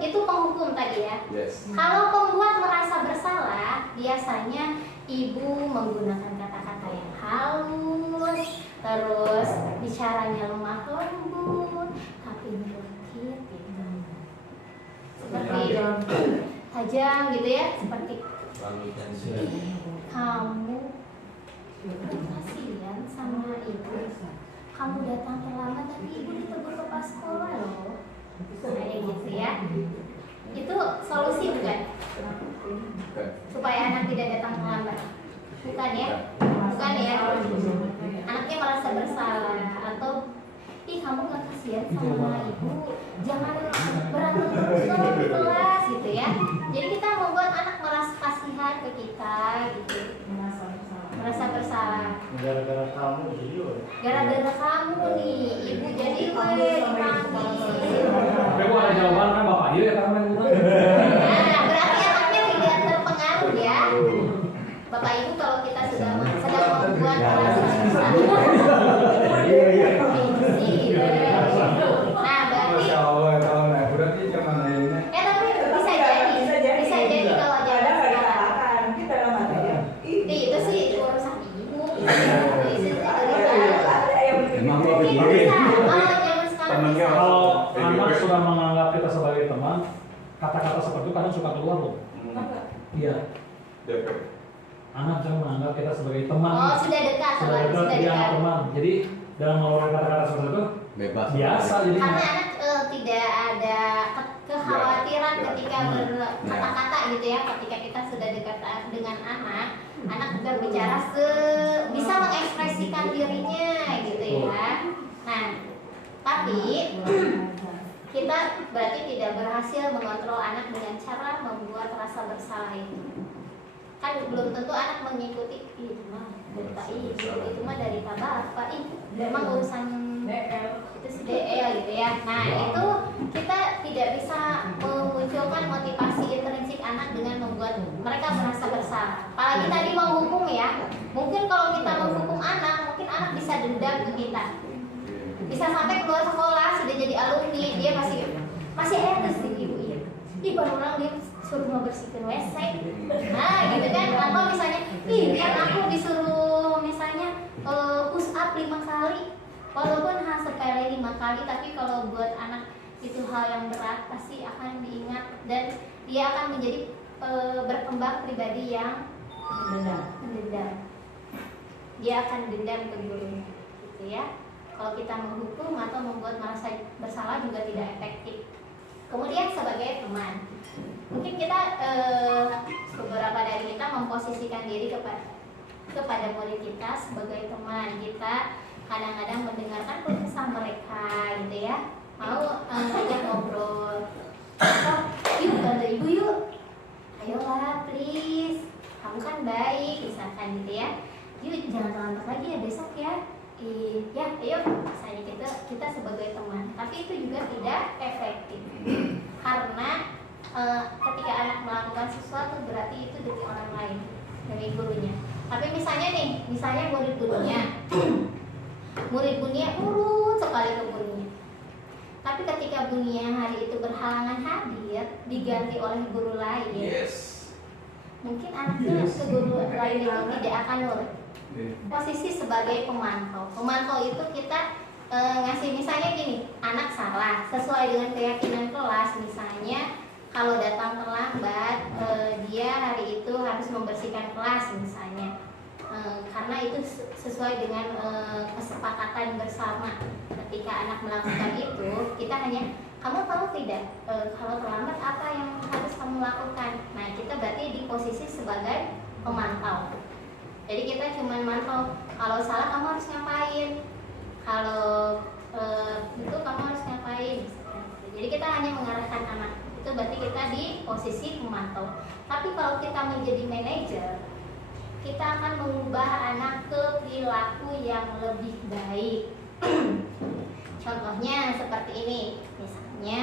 itu penghukum tadi ya. Yes. Kalau pembuat merasa bersalah, biasanya ibu menggunakan kata-kata yang halus, terus bicaranya lemah lembut, tapi nyelekit gitu. Seperti tajam gitu ya, seperti kamu kasihan sama ibu. Kamu datang terlambat tapi ibu ditegur kepala sekolah loh. Kayak gitu ya. Itu solusi bukan? Supaya anak tidak datang terlambat. Bukan ya? Bukan ya? Anaknya merasa bersalah atau ih kamu gak kasihan sama ibu, jangan berantem terus dong di kelas gitu ya. Jadi kita membuat anak merasa kasihan ke kita gitu. Merasa bersalah. Gara-gara kamu jadi Gara-gara kamu nih, ibu jadi nangis. Tapi gua ada jawaban kan bapak dia ya kan. Nah, berarti anaknya tidak terpengaruh ya. Bapak ibu kalau kita sedang membuat merasa bersalah. Nah, berarti Masya Allah, kalau nah, berarti cuman ini. tapi bisa jadi kalau jangan sekarang. kita dalam hatinya. Itu sih urusan ibu. Emang gua Mungkin begini. bisa kalau zaman sekarang Temennya bisa. Kalau anak sudah menganggap kita sebagai teman, kata-kata seperti itu kadang suka keluar loh. Iya, Deket. anak sudah menganggap kita sebagai teman. Oh, sudah dekat, Sudah dekat, sudah iya dekat. teman. Jadi dalam mengeluarkan kata-kata seperti itu Bebas. biasa jadi. Karena anak tidak ada kekhawatiran ketika berkata-kata gitu ya. Ketika kita sudah dekat dengan anak berbicara bisa mengekspresikan dirinya gitu ya. Nah, tapi kita berarti tidak berhasil mengontrol anak dengan cara membuat rasa bersalah itu. Kan belum tentu anak mengikuti itu mah dari Pak Ibu, itu mah dari Pak Bapak, memang urusan itu si DL gitu ya. Nah itu kita tidak bisa memunculkan motivasi intrinsik anak dengan membuat mereka merasa bersalah. Apalagi tadi menghukum ya. Mungkin kalau kita menghukum anak, mungkin anak bisa dendam ke kita. Bisa sampai keluar sekolah sudah jadi alumni, dia masih etis sih ibu ya. Ih baru orang dia suruh ngebersihin WC. Nah gitu kan. Atau misalnya, ih kan aku disuruh misalnya push up 5 kali. Walaupun hal sepele 5 kali, tapi kalau buat anak itu hal yang berat pasti akan diingat dan dia akan menjadi berkembang pribadi yang mendendam. Dia akan dendam ke gurunya, gitu ya. Kalau kita menghukum atau membuat merasa bersalah juga tidak efektif. Kemudian sebagai teman, mungkin kita beberapa dari kita memposisikan diri kepada murid kita sebagai teman. Kita kadang-kadang mendengarkan keluh kesah mereka gitu ya, mau ngajak ngobrol, yuk bantu ibu yuk, ayolah please, kamu kan baik misalkan gitu ya, yuk jangan terlambat lagi ya besok ya, ya ayo misalnya kita sebagai teman. Tapi itu juga tidak efektif karena ketika anak melakukan sesuatu berarti itu dari orang lain, dari gurunya. Tapi misalnya murid Bunia urut sekali ke gurunya. Tapi ketika Bunia hari itu berhalangan hadir, diganti oleh guru lain, mungkin anaknya ke guru lain itu tidak akan nurut. Posisi sebagai pemantau. Pemantau itu kita ngasih misalnya gini, anak salah sesuai dengan keyakinan kelas, misalnya kalau datang terlambat dia hari itu harus membersihkan kelas misalnya, karena itu sesuai dengan kesepakatan bersama. Ketika anak melakukan itu, kita hanya, kamu tahu tidak kalau terlambat apa yang harus kamu lakukan. Nah kita berarti di posisi sebagai pemantau. Jadi kita cuma mantau, kalau salah kamu harus ngapain, kalau itu kamu harus ngapain. Jadi kita hanya mengarahkan anak, itu berarti kita di posisi memantau. Tapi kalau kita menjadi manajer, kita akan mengubah anak ke perilaku yang lebih baik. Contohnya seperti ini, misalnya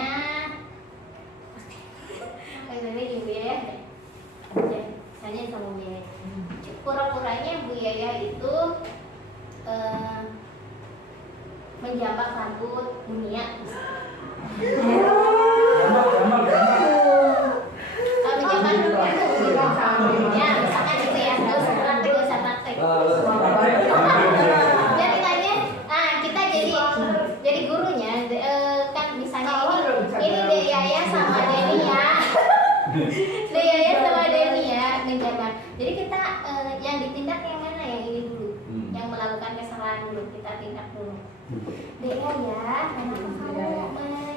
ibu ya, misalnya sama Bu Yaya, pura-puranya Bu Yaya itu menjambak rambut dunia. Ya, misalkan gitu ya, gak usah praktek. Jadi tanya, kita jadi gurunya, kan misalnya ini De Yaya sama Denia, De Yaya sama Denia menjabat. Jadi kita yang ditindak yang mana, yang ini dulu, yang melakukan kesalahan dulu kita tindak dulu. De Yaya, kenapa kamu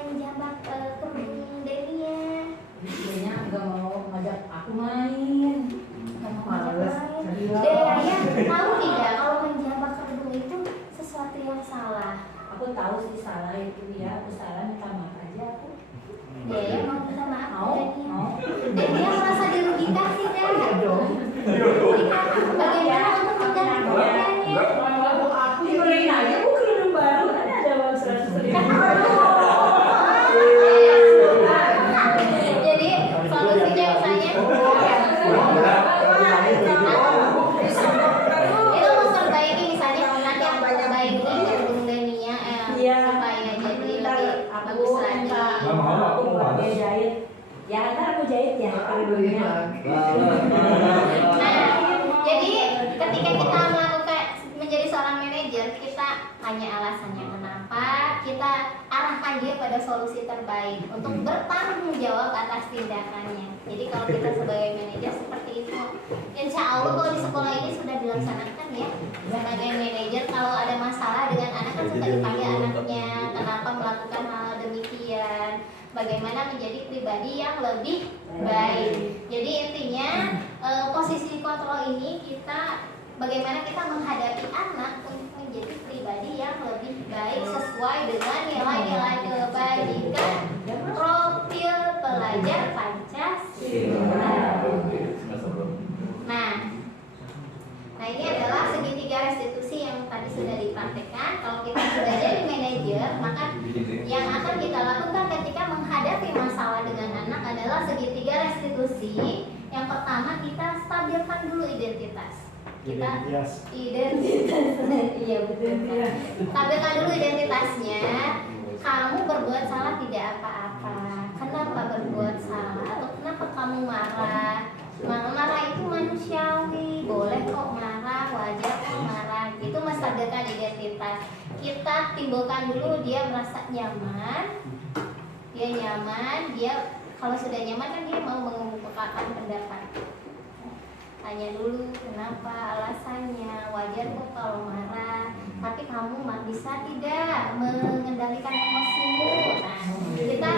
menjabat kerudung Denia? Denia nggak mau ngajak aku main. Dea tahu tidak kalau menjabat kerudung itu sesuatu yang salah? Aku tahu sih salah itu ya, aku salah, minta maaf aja aku. Dea mau minta maaf Mau? Dea merasa dirugikan tidak? Bagaimana untuk menggantikannya? Dibeliin aja aku kerudung baru, kan ada uang 100.000. Jadi solusinya misalnya itu memperbaiki, misalnya nanti aku perbaiki kerudung Denia supaya jadi lebih bagus lagi. Nggak mau, aku mau balas. Dia jahit. Ya ntar aku jahit ya kerudungnya. Nah, jadi ketika kita melakukan menjadi seorang manajer, kita hanya alasannya kenapa, kita arahkan dia pada solusi terbaik untuk bertanggung jawab atas tindakannya. Jadi kalau kita sebagai manajer seperti itu, insya Allah kalau di sekolah ini sudah dilaksanakan ya. Sebagai manajer kalau ada masalah dengan anak kan sudah dipanggil anaknya, kenapa melakukan hal demikian, bagaimana menjadi pribadi yang lebih baik. Jadi intinya posisi kontrol ini kita bagaimana kita menghadapi anak untuk menjadi pribadi yang lebih baik sesuai dengan nilai-nilai kebajikan profil pelajar Pancasila. Nah ini adalah segitiga restitusi yang tadi sudah dipraktekkan. Kalau kita sudah jadi manajer, maka yang akan kita lakukan ketika menghadapi masalah dengan anak adalah segitiga restitusi. Yang pertama kita stabilkan dulu identitas. Identitas, iya betul. Stabilkan dulu identitasnya. Kamu berbuat salah tidak apa-apa. Kenapa berbuat salah? Atau kenapa kamu marah? Marah itu manusiawi, boleh kok marah, wajar kok marah. Itu menstabilkan identitas. Kita timbulkan dulu dia merasa nyaman. Dia nyaman, dia kalau sudah nyaman kan dia mau mengemukakan pendapat. Tanya dulu kenapa, alasannya, wajar kok kalau marah, tapi kamu bisa tidak mengendalikan emosimu. Nah, kita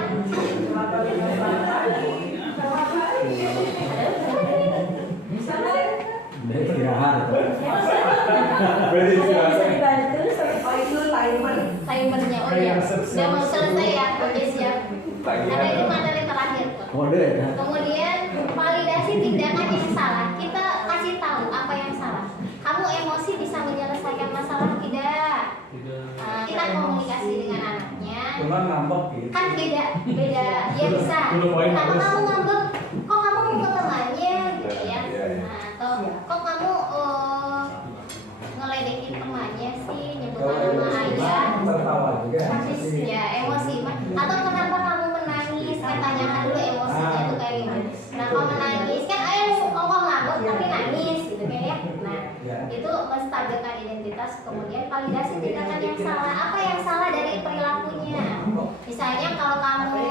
timernya, oh iya, udah mau selesai ya, oke siap. Ada itu materi terakhir. Kemudian validasi tindakan yang salah. Kita kasih tahu apa yang salah. Kamu emosi bisa menyelesaikan masalah tidak? Kita komunikasi dengan anaknya. Cuma ngambek gitu. Kan beda, ya bisa. Kenapa kamu ngambek? Kok kamu mau temannya gitu ya? Nah, atau kok kamu ngeledekin temannya sih, nyebut nama ayah. Tertawa juga. Ya emosi. Atau kenapa kamu menangis? Kan tanyakan dulu emosinya itu kayak gimana. Kenapa menangis? Kan ayah kok ngambek tapi nangis gitu kan ya. Nah, itu menstabilkan identitas. Kemudian validasi tindakan yang salah. Apa yang salah dari perilakunya? Misalnya kalau kamu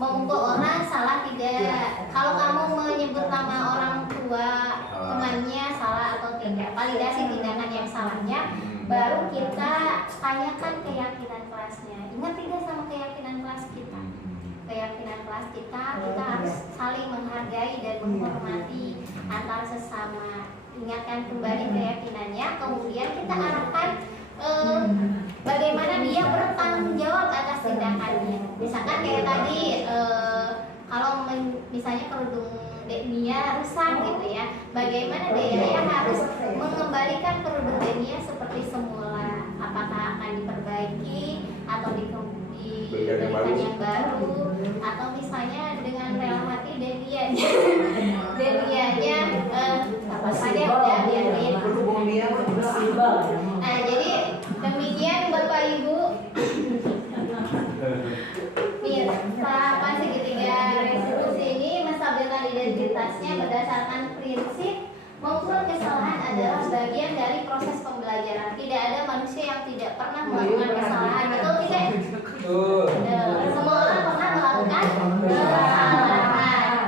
memukul orang salah tidak? Kalau kamu menyebut nama orang tua temannya salah atau tidak? Validasi tindakan yang salahnya. Baru kita tanyakan keyakinan kelasnya. Ingat tidak sama keyakinan kelas kita? Keyakinan kelas kita harus saling menghargai dan menghormati antar sesama. ingatkan kembali keyakinannya, kemudian kita arahkan bagaimana dia bertanggung jawab atas tindakannya. Misalkan kayak tadi kalau misalnya kerudung Denia rusak gitu ya, bagaimana dia harus mengembalikan kerudung Denia seperti semula, apakah akan diperbaiki atau diberikan yang baru, atau misalnya dengan rela hati Denianya apa saja udah biarin. Nah jadi demikian Bapak Ibu, tahapan segitiga restitusi ini menstabilkan identitasnya berdasarkan prinsip mengukur kesalahan adalah bagian dari proses pembelajaran. Tidak ada manusia yang tidak pernah melakukan kesalahan, betul tidak? Betul. Semua orang pernah melakukan kesalahan.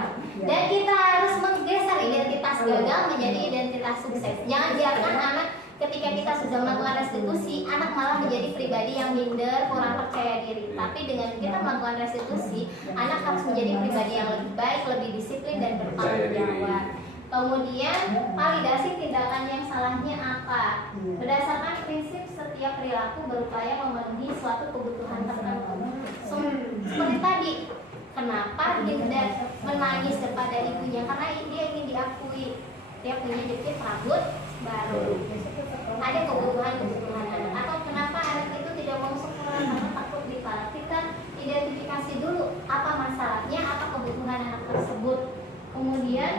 Dan kita harus menggeser identitas gagal menjadi identitas sukses. Jangan biarkan anak ketika kita sudah melakukan restitusi, anak malah menjadi pribadi yang minder, kurang percaya diri. Tapi dengan kita melakukan restitusi, anak harus menjadi pribadi yang lebih baik, lebih disiplin dan bertanggung jawab. Kemudian validasi tindakan yang salahnya apa? Berdasarkan prinsip setiap perilaku berupaya memenuhi suatu kebutuhan tertentu. Seperti tadi, kenapa Dinda menangis kepada ibunya? Karena dia ingin diakui. Dia punya jepit rambut baru. Ada kebutuhan anak. Atau kenapa anak itu tidak mau sekolah karena takut dipalak. Kita identifikasi dulu apa masalahnya, apa kebutuhan anak tersebut. Kemudian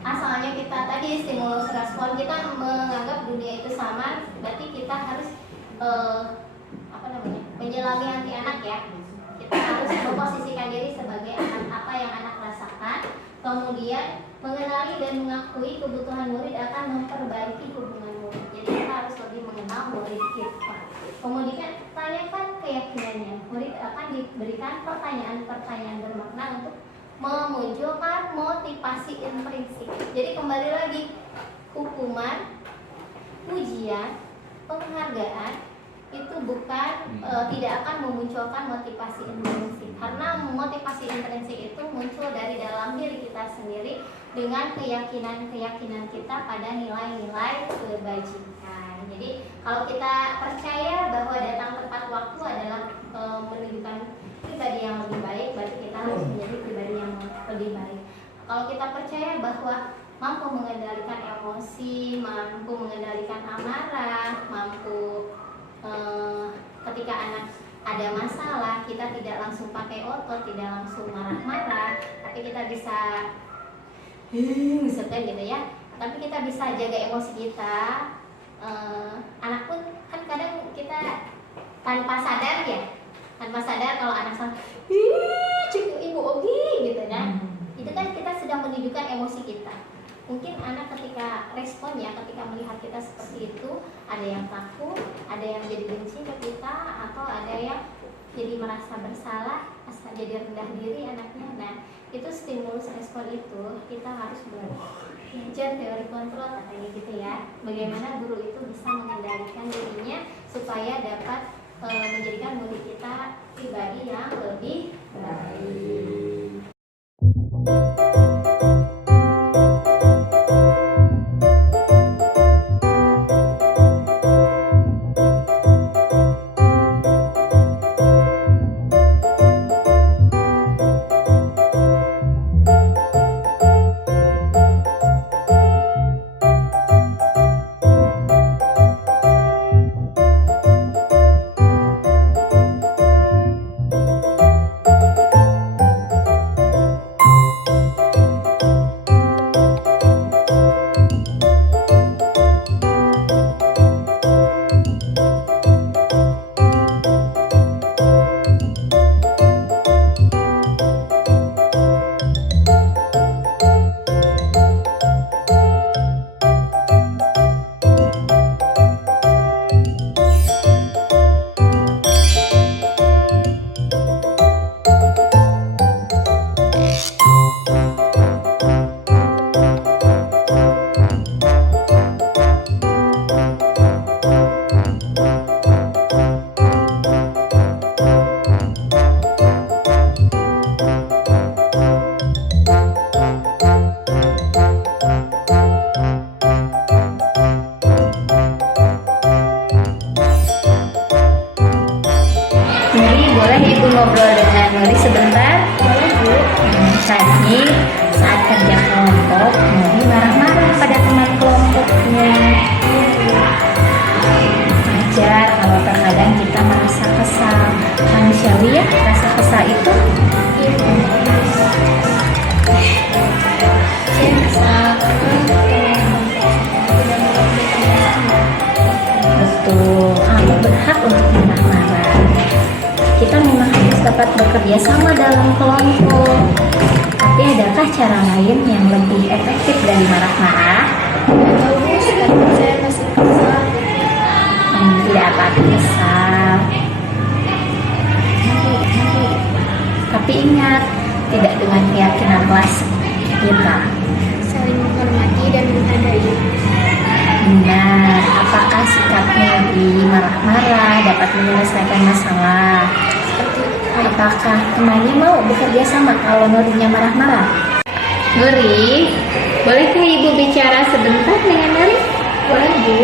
asalnya kita tadi stimulus respon, kita menganggap dunia itu sama, berarti kita harus menjelami hati anak ya. Kita harus memposisikan diri sebagai anak, apa yang anak rasakan. Kemudian mengenali dan mengakui kebutuhan murid akan memperbaiki hubungan murid. Jadi kita harus lebih mengenal murid kita. Kemudian tanyakan keyakinannya. Murid akan diberikan pertanyaan-pertanyaan bermakna untuk memunculkan motivasi intrinsik. Jadi kembali lagi, hukuman, ujian, penghargaan itu bukan tidak akan memunculkan motivasi intrinsik, karena motivasi intrinsik itu muncul dari dalam diri kita sendiri dengan keyakinan kita pada nilai-nilai kebajikan. Jadi kalau kita percaya bahwa datang tepat waktu adalah menunjukkan pribadi yang lebih baik, berarti kita harus menjadi pribadi yang lebih baik. Kalau kita percaya bahwa mampu mengendalikan emosi, mampu mengendalikan amarah, mampu ketika anak ada masalah, kita tidak langsung pakai otot, tidak langsung marah-marah, tapi kita bisa misalkan gitu ya, tapi kita bisa jaga emosi kita. Anak pun kan kadang kita tanpa sadar kalau anak salah, cukup ibu ogi gitu ya, itu kan kita sedang menunjukkan emosi kita. Mungkin anak ketika responnya, ketika melihat kita seperti itu, ada yang takut, ada yang jadi benci ke kita, atau ada yang jadi merasa bersalah, jadi rendah diri anaknya. Nah, itu stimulus respon itu kita harus belajar teori kontrol katanya gitu ya. Bagaimana guru itu bisa mengendalikan dirinya supaya dapat menjadikan murid kita pribadi yang lebih baik. ngobrol dengan Nuri sebentar? Boleh Bu. Tadi saat kerja kelompok, Nuri marah-marah pada teman kelompoknya. Wajar kalau terkadang kita merasa kesal. Manusiawi ya, rasa kesal itu. Saya kesal betul, kamu berhak untuk marah-marah. Kita memang harus dapat bekerja sama dalam kelompok. Tapi adakah cara lain yang lebih efektif dari marah-marah? Saya masih kesal. Tidak apa-apa kesal. Tapi ingat, tidak dengan keyakinan kelas kita. Saling menghormati dan menghargai. Benar, apakah sikapnya di marah-marah dapat menyelesaikan masalah? Apakah temannya mau bekerja sama kalau Nurinya marah-marah? Nuri, bolehkah Ibu bicara sebentar dengan Nuri? Boleh Bu.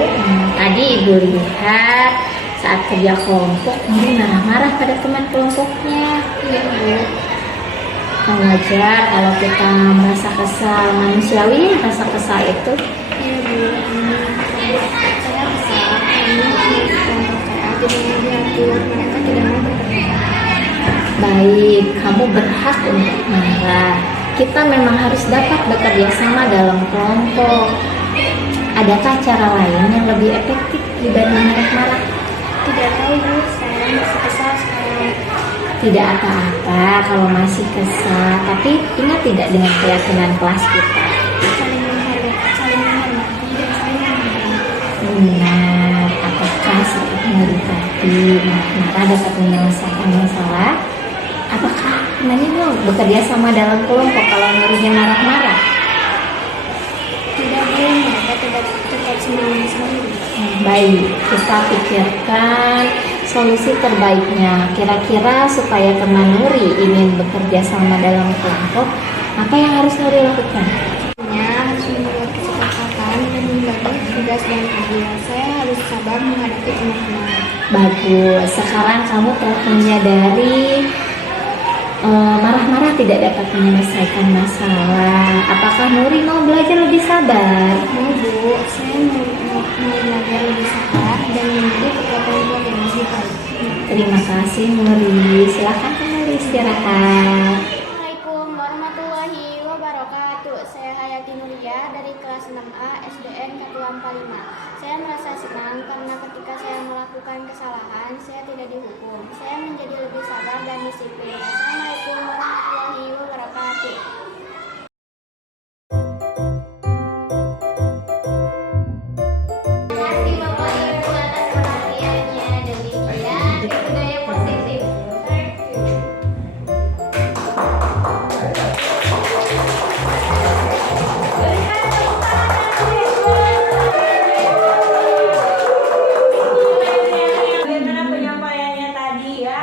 Tadi Ibu lihat saat kerja kelompok Nuri marah-marah pada teman kelompoknya. Iya Bu. Wajar kalau kita merasa kesal, manusiawi rasa kesal itu. Iya Bu. Saya kesal karena kelompok saya tidak diatur, mereka tidak mau bekerja. Baik, kamu berhak untuk marah. Kita memang harus dapat bekerja sama dalam kelompok. Adakah cara lain yang lebih efektif dibanding marah-marah? Tidak tahu Bu, saya masih kesal sekarang. Tidak apa-apa kalau masih kesal, tapi ingat tidak dengan keyakinan kelas kita. Saling menghormati dan saling menghargai. Benar, apakah seperti Nuri tadi marah-marah dapat menyelesaikan masalah? Apakah temannya mau bekerja sama dalam kelompok kalau Nurinya marah-marah? Tidak Bu, mereka tetap semangat sendiri. Baik, kita pikirkan solusi terbaiknya. Kira-kira supaya teman Nuri ingin bekerja sama dalam kelompok, apa yang harus Nuri lakukan? Harus membuat kesepakatan dan membagi tugas dan adil. Saya harus sabar menghadapi teman-teman. Bagus, sekarang kamu telah menyadari marah-marah tidak dapat menyelesaikan masalah. Apakah Nuri mau belajar lebih sabar? Mau Bu, saya mau belajar lebih sabar dan menjadi ketua kelompok yang lebih baik. Terima kasih Nuri, silakan kembali istirahat. Assalamualaikum warahmatullahi wabarakatuh. Saya Hayati Nuria dari kelas 6A SDN Katulampa 5. Saya merasa senang karena ketika saya melakukan kesalahan, saya tidak dihukum. Saya menjadi lebih sabar dan disiplin. Assalamualaikum warahmatullahi wabarakatuh. Terima kasih Bapak Ibu atas perhatiannya. Demikian budaya positif. Bagaimana penyampaiannya tadi ya?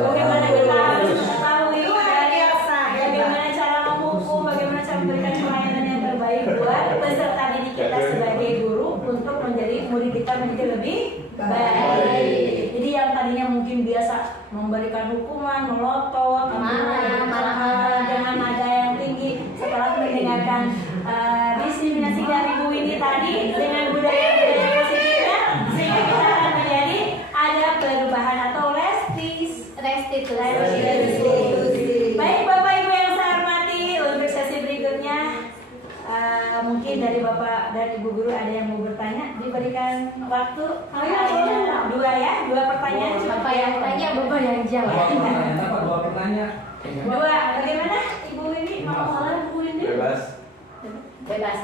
Bagaimana kita harus mengetahui bagaimana cara menghukum, bagaimana cara memberikan pelayanan yang terbaik buat peserta didik kita sebagai guru untuk menjadi murid kita menjadi lebih baik. Jadi yang tadinya mungkin biasa memberikan hukuman, melotot, marah, dengan nada yang tinggi, setelah mendengarkan diseminasi dari Bu Windy tadi dengan budaya-budaya positifnya, sehingga kita akan menjadi ada perubahan atau restitusi. Baik Bapak Ibu yang saya hormati, untuk sesi berikutnya mungkin dari Bapak dan Ibu Guru ada yang mau bertanya, diberikan waktu dua pertanyaan. Bapak yang tanya, Bapak yang jawab. Dua pertanyaan. Dua, bagaimana Ibu Windy? Mau mulai Bu Windy? Bebas.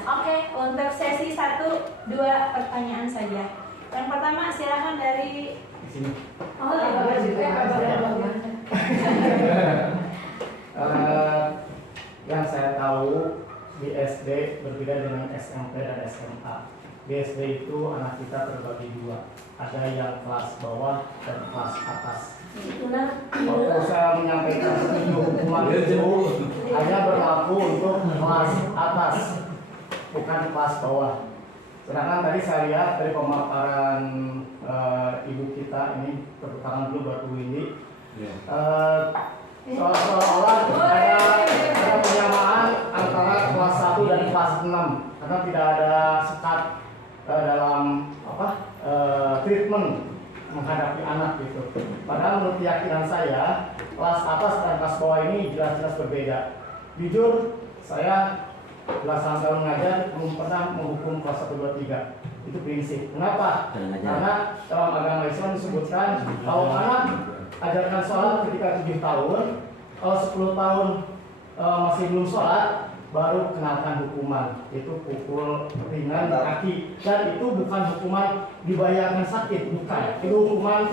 Oke, untuk sesi 1-2 pertanyaan saja. Yang pertama silakan dari Sini. Yang saya tahu di SD berbeda dengan SMP dan SMA. Di SD itu anak kita terbagi dua, ada yang kelas bawah dan kelas atas. Waktu saya menyampaikan setuju hukuman itu hanya berlaku untuk kelas atas, bukan kelas bawah. Sedangkan tadi saya lihat dari pemaparan ibu kita ini, tepuk tangan dulu buat Bu Windy. Seolah-olah ada penyamaan antara kelas 1 dan kelas 6 karena tidak ada sekat dalam treatment menghadapi anak gitu. Padahal menurut keyakinan saya kelas atas dan kelas bawah ini jelas-jelas berbeda. Jujur saya belasan tahun mengajar belum pernah menghukum kelas 1, 2, 3. Itu prinsip. Kenapa? Karena dalam agama Islam disebutkan kalau anak ajarkan sholat ketika 7 tahun, kalau 10 tahun masih belum sholat, baru kenakan hukuman. Itu pukul ringan kaki. Dan itu bukan hukuman dibayarkan sakit, bukan. Itu hukuman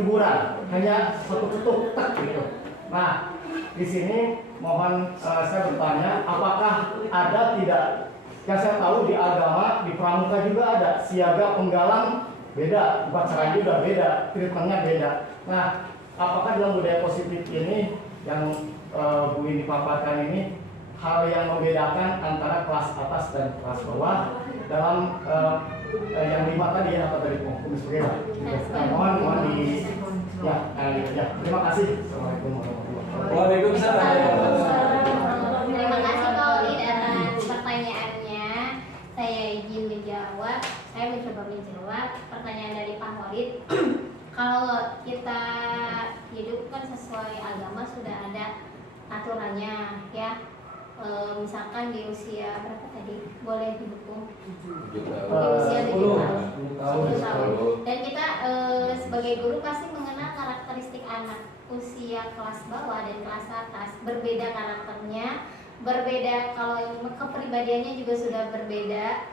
teguran, hanya satu ketuk tak gitu. Nah, di sini mohon saya bertanya, apakah ada tidak? Yang saya tahu di agama, di pramuka juga ada siaga penggalang beda, upacara juga beda, treatmentnya beda. Nah, apakah dalam budaya positif ini yang Bu Windy paparkan ini hal yang membedakan antara kelas atas dan kelas bawah dalam yang 5 tadi ya, apa tadi hukum sebagainya? Mohon di ya, terima kasih. Assalamualaikum warahmatullahi wabarakatuh. Waalaikumsalam. Terima kasih Pak Olid atas pertanyaannya. Saya izin menjawab. Saya mencoba menjawab pertanyaan dari Pak Olid. Kalau kita hidup kan sesuai agama sudah ada aturannya ya. Misalkan di usia berapa tadi boleh dihukum? Di usia 10 tahun. Dan kita sebagai guru pasti mengenal karakteristik anak. Usia kelas bawah dan kelas atas berbeda karakternya, berbeda kalau kepribadiannya juga sudah berbeda,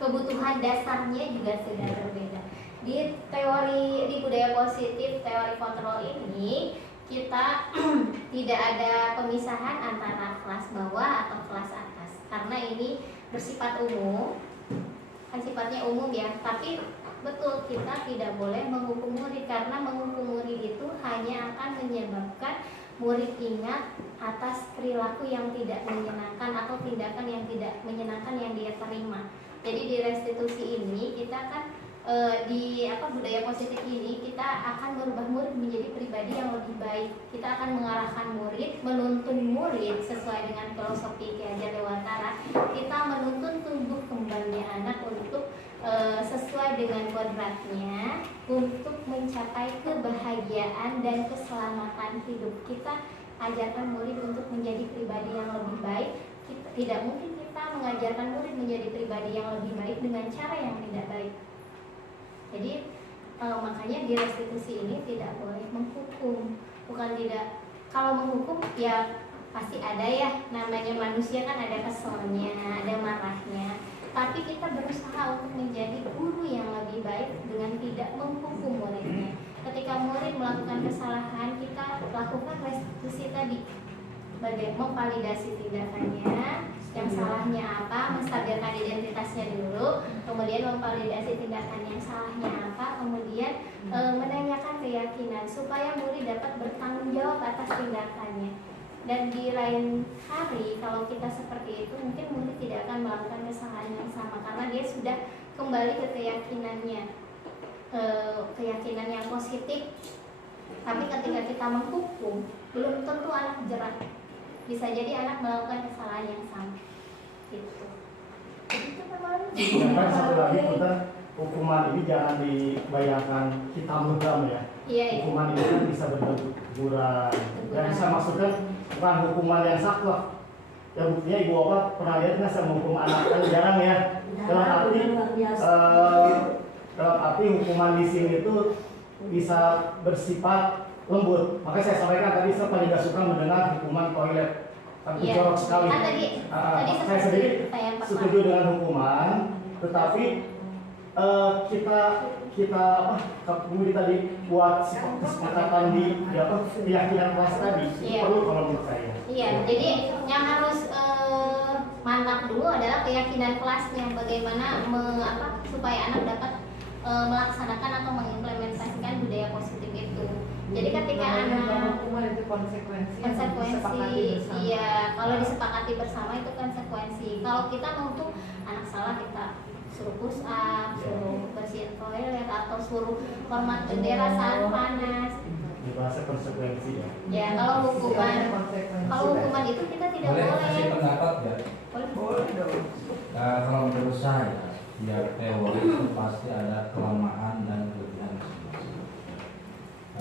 kebutuhan dasarnya juga sudah berbeda. Di teori di budaya positif, teori kontrol ini kita tidak ada pemisahan antara kelas bawah atau kelas atas karena ini bersifat umum, kan sifatnya umum ya. Tapi betul kita tidak boleh menghukum murid karena menghukum murid itu hanya akan menyebabkan murid ingat atas perilaku yang tidak menyenangkan atau tindakan yang tidak menyenangkan yang dia terima. Jadi di restitusi ini kita kan di budaya positif ini kita akan merubah murid menjadi pribadi yang lebih baik. Kita akan mengarahkan murid, menuntun murid sesuai dengan filosofi Ki Hajar Dewantara. Kita menuntun tumbuh kembangnya anak untuk sesuai dengan kodratnya untuk mencapai kebahagiaan dan keselamatan hidup. Kita ajarkan murid untuk menjadi pribadi yang lebih baik. Tidak mungkin kita mengajarkan murid menjadi pribadi yang lebih baik dengan cara yang tidak baik. Jadi makanya di restitusi ini tidak boleh menghukum. Bukan tidak, kalau menghukum ya pasti ada ya, namanya manusia kan ada keselnya, ada marahnya. Tapi kita berusaha untuk menjadi guru yang lebih baik dengan tidak menghukum muridnya. Ketika murid melakukan kesalahan, kita lakukan restitusi tadi. Bagaimana memvalidasi tindakannya, yang salahnya apa, menstabilkan identitasnya dulu, kemudian memvalidasi tindakan yang salahnya apa, kemudian menanyakan keyakinan supaya murid dapat bertanggung jawab atas tindakannya. Dan di lain hari kalau kita seperti itu mungkin murid tidak akan melakukan kesalahan yang sama karena dia sudah kembali ke keyakinannya, keyakinan yang positif. Tapi ketika kita menghukum belum tentu anak jerat, bisa jadi anak melakukan kesalahan yang sama gitu. Itu Yang satu lagi kita hukuman ini jangan dibayangkan hitam legam ya. Iya. Hukuman ini kan bisa berbentuk teguran. Yang saya maksudkan bukan hukuman yang saklek. Ya buktinya ibu bapak pernah lihat nggak saya menghukum anak kan jarang ya. Dalam arti hukuman di sini itu bisa bersifat lembut. Makanya saya sampaikan tadi saya paling gak suka mendengar hukuman toilet. Tapi jorok sekali. Saya sendiri setuju dengan hukuman, tetapi kita kemudian tadi buat kesepakatan di keyakinan kelas tadi perlu kalau menurut saya. Iya, jadi yang harus mantap dulu adalah keyakinan kelasnya, bagaimana supaya anak dapat melaksanakan atau mengimplementasikan budaya positif itu. Jadi ketika anak itu konsekuensi, iya, kalau disepakati bersama itu konsekuensi. Kalau kita mau anak salah kita suruh push up, suruh bersihin toilet atau suruh hormat bendera saat panas, dibahas konsekuensi ya. Ya, kalau hukuman itu kita tidak Boleh kasih boleh. pendapat ya? Boleh. Kalau menurut saya, ya teori itu pasti ada kelemahan dan kelebihan masing-masing.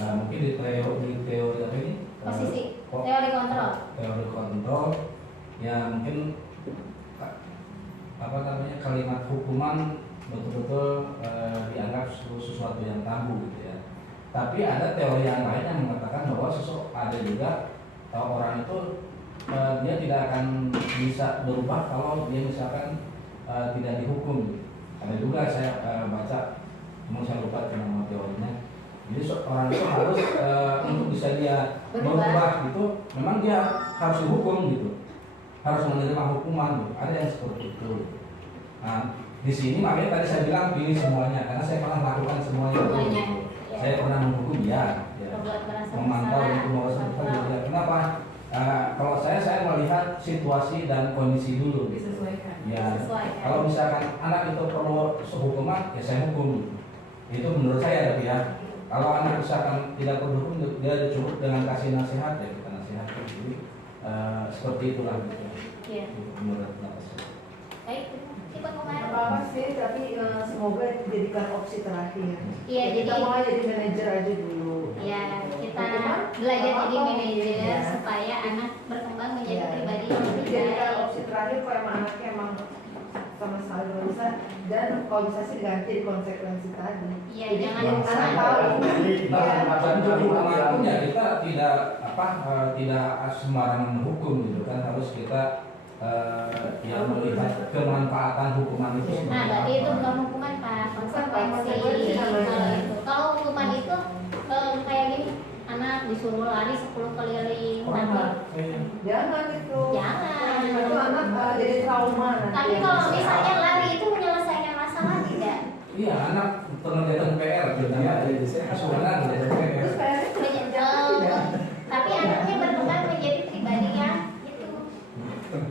Mungkin di teori apa ini? Posisi teori kontrol. Teori kontrol, ya mungkin apa namanya kalimat hukuman betul-betul dianggap sesuatu yang tabu gitu ya. Tapi ada teori yang lain yang mengatakan bahwa ada juga orang itu dia tidak akan bisa berubah kalau dia misalkan tidak dihukum. Ada juga saya baca, cuma saya lupa nama teorinya. Jadi orang itu harus untuk bisa dia berubah gitu, memang dia harus dihukum gitu, harus menerima hukuman gitu. Ada yang seperti itu. Nah, di sini makanya tadi saya bilang pilih semuanya, karena saya pernah melakukan semuanya. Semuanya. Saya pernah menghukum ya, memantau dan pengawasan ya. Kenapa? Kalau saya melihat situasi dan kondisi dulu. Disesuaikan. Ya, Disesuaikan. kalau misalkan anak itu perlu hukuman, ya saya hukum. Itu menurut saya tapi ya. Kalau anak misalkan tidak perlu hukum, dia cukup dengan kasih nasihat ya kita nasihat. Jadi seperti itulah. Iya. Menurut pendapat saya. Baik, coba kemarin. Apa sih, tapi semoga dijadikan opsi terakhir. Iya, Kita jadi mau jadi manajer aja dulu. ya kita Hukuman, belajar jadi apa? manajer Iya. supaya anak berkembang menjadi Iya. pribadi yang lebih Dijadikan baik. opsi terakhir kalau emang anaknya emang sama sekali nggak bisa, dan kalau bisa sih diganti di konsekuensi tadi. Iya, Jadi jangan anak jangan tahu. Jadi kita Iya. mengatakan Dan untuk hukuman kalimat pun ya yang kita tidak tidak sembarangan menghukum gitu kan, harus kita yang melihat kemanfaatan hukuman itu seperti Nah, berarti itu apa. bukan hukuman Pak, konsekuensi. Konsekuensi namanya. Kalau itu, kalau hukuman itu kayak gini, anak disuruh lari 10 keliling, nanti Jangan itu. jangan. Itu anak jadi trauma nanti. Tapi kalau misalnya lari itu menyelesaikan masalah tidak? Iya, anak pengerjaan PR gitu ya. Jadi saya Asuhan pengerjaan PR. Terus PR itu kerjaan tidak? Tapi anaknya berkembang menjadi pribadi yang itu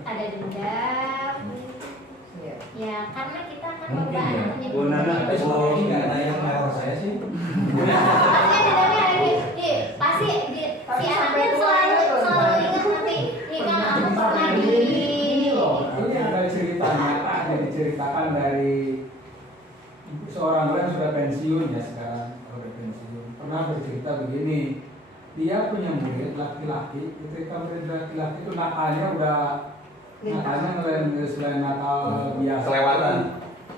ada dendam. Iya. Ya, karena kita kan Mungkin membuat ya. anak menjadi Bu Nana, Tapi selama ini nggak ada yang neror saya sih. pasti dendamnya ada pasti Tapi si sampai anaknya tua selalu ya, selalu ingat nanti nih kan aku pernah ini loh, ini ada cerita nyata yang diceritakan dari seorang yang sudah pensiun ya sekarang, udah pensiun. Pernah bercerita begini, dia punya murid laki-laki, ketika murid laki-laki itu nakalnya selain nakal biasa. Kelewatan.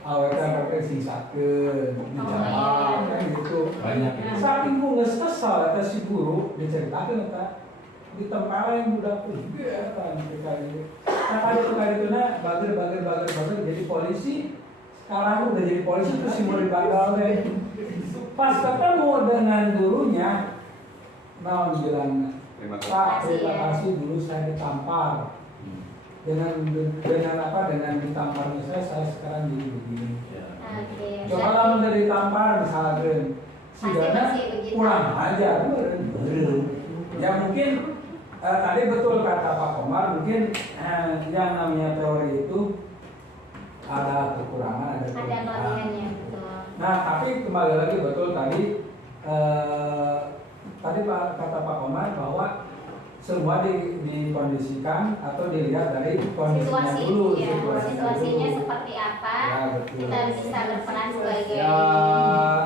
Awalnya mereka singsakeun, dijawab, kan gitu. Banyak ya. Saking geus kesal eta si guru diceritakeun eta ditempelin budak punya kan kali. Nah kali itu bager jadi polisi. Sekarang udah jadi polisi terus si murid bakal deh. Pas ketemu dengan gurunya, naon bilang, Terima kasih. Pak, terima kasih dulu saya ditampar. Dengan ditamparnya saya sekarang jadi begini. Oke. Coba lamun dari tampar misalkan si Pasti Dana masih begitu. kurang ajar, ya mungkin tadi betul kata Pak Komar, mungkin yang namanya teori itu ada kekurangan, ada Ada kelebihan. kelebihannya betul. Nah tapi kembali lagi betul tadi kata Pak Komar bahwa semua dikondisikan atau dilihat dari kondisinya Situasi, dulu, ya, situasinya dulu. seperti apa, Ya, betul. kita bisa berperan sebagai Ya,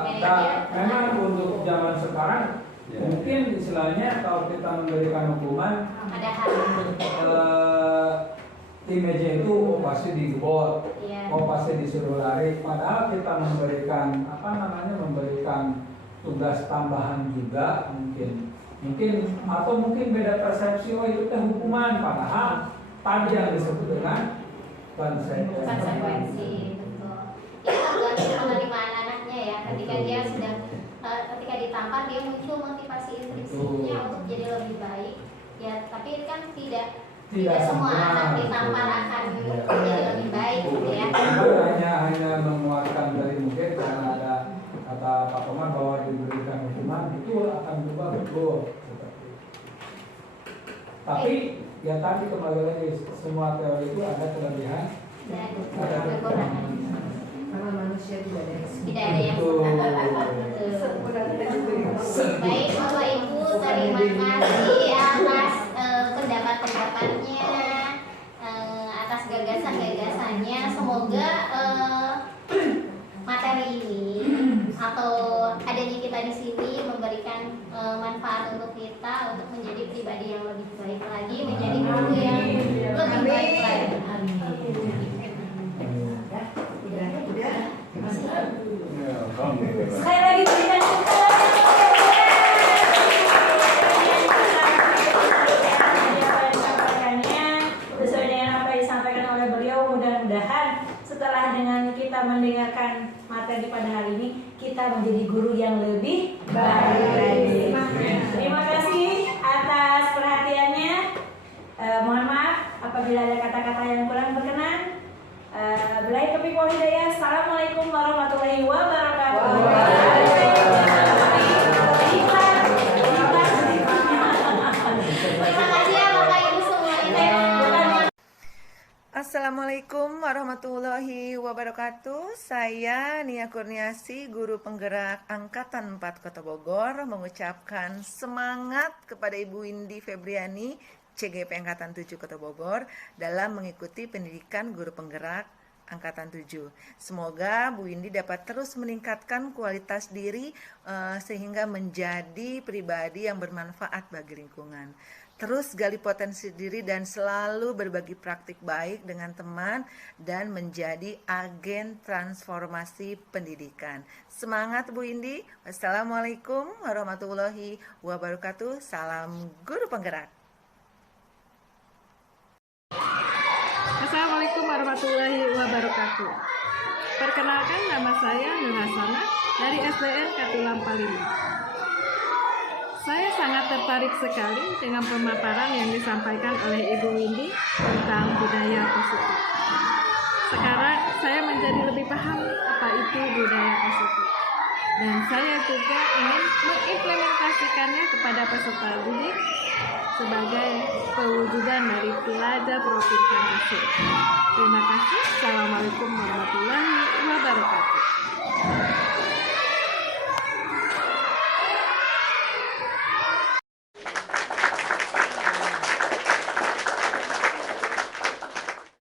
manajer. memang untuk zaman sekarang Ya. mungkin istilahnya kalau kita memberikan hukuman ada hal. image itu pasti digebot, Iya. pasti disuruh lari. Padahal kita memberikan memberikan tugas tambahan juga mungkin atau mungkin beda persepsi, oh itu teh hukuman, padahal tadi yang disebut dengan Konsekuensi, betul. Ya tergantung penerimaan anaknya ya. Ketika dia sudah ketika ditampar dia muncul motivasi intrinsiknya untuk jadi lebih baik. Ya, tapi kan tidak semua sempurna, anak ditampar betul. akan Iya. jadi lebih baik gitu ya. hanya menguatkan dari mungkin karena ada kata Pak Komar bahwa diberikan hukuman itu akan berubah betul seperti itu. Tapi ya tadi kembali lagi semua teori itu ada kelebihan, Dan ada kekurangan. Karena manusia tidak ada yang Tidak ada yang Betul. betul. sempurna. Baik Bapak Ibu, kasih atas pendapat-pendapatnya, atas gagasan-gagasannya. Semoga materi ini atau adanya kita di sini memberikan manfaat untuk kita untuk menjadi pribadi yang lebih baik lagi, menjadi guru yang lebih baik lagi. Sekali lagi berikan sesuai dengan apa yang disampaikan oleh beliau. Mudah-mudahan setelah dengan kita mendengarkan materi pada hari ini, kita menjadi guru yang lebih baik. Terima kasih atas perhatiannya. Mohon maaf apabila ada kata-kata yang kurang berkenan. Billahi taufiq wal hidayah. Assalamualaikum warahmatullahi wabarakatuh. Assalamualaikum warahmatullahi wabarakatuh. Saya Nia Kurniasi, guru penggerak Angkatan 4 Kota Bogor, mengucapkan semangat kepada Ibu Windy Febriani, CGP Angkatan 7 Kota Bogor, dalam mengikuti pendidikan guru penggerak Angkatan 7. Semoga Bu Windy dapat terus meningkatkan kualitas diri sehingga menjadi pribadi yang bermanfaat bagi lingkungan. Terus gali potensi diri dan selalu berbagi praktik baik dengan teman dan menjadi agen transformasi pendidikan. Semangat Bu Windy. Wassalamualaikum warahmatullahi wabarakatuh. Salam guru penggerak. Assalamualaikum warahmatullahi wabarakatuh. Perkenalkan, nama saya Nur Hasana dari SDN Katulampa 5. Saya sangat tertarik sekali dengan pemaparan yang disampaikan oleh Ibu Windy tentang budaya positif. Sekarang saya menjadi lebih paham apa itu budaya positif. Dan saya juga ingin mengimplementasikannya kepada peserta didik sebagai pewujudan dari pelajar Profil Pancasila. Terima kasih. Assalamualaikum warahmatullahi wabarakatuh.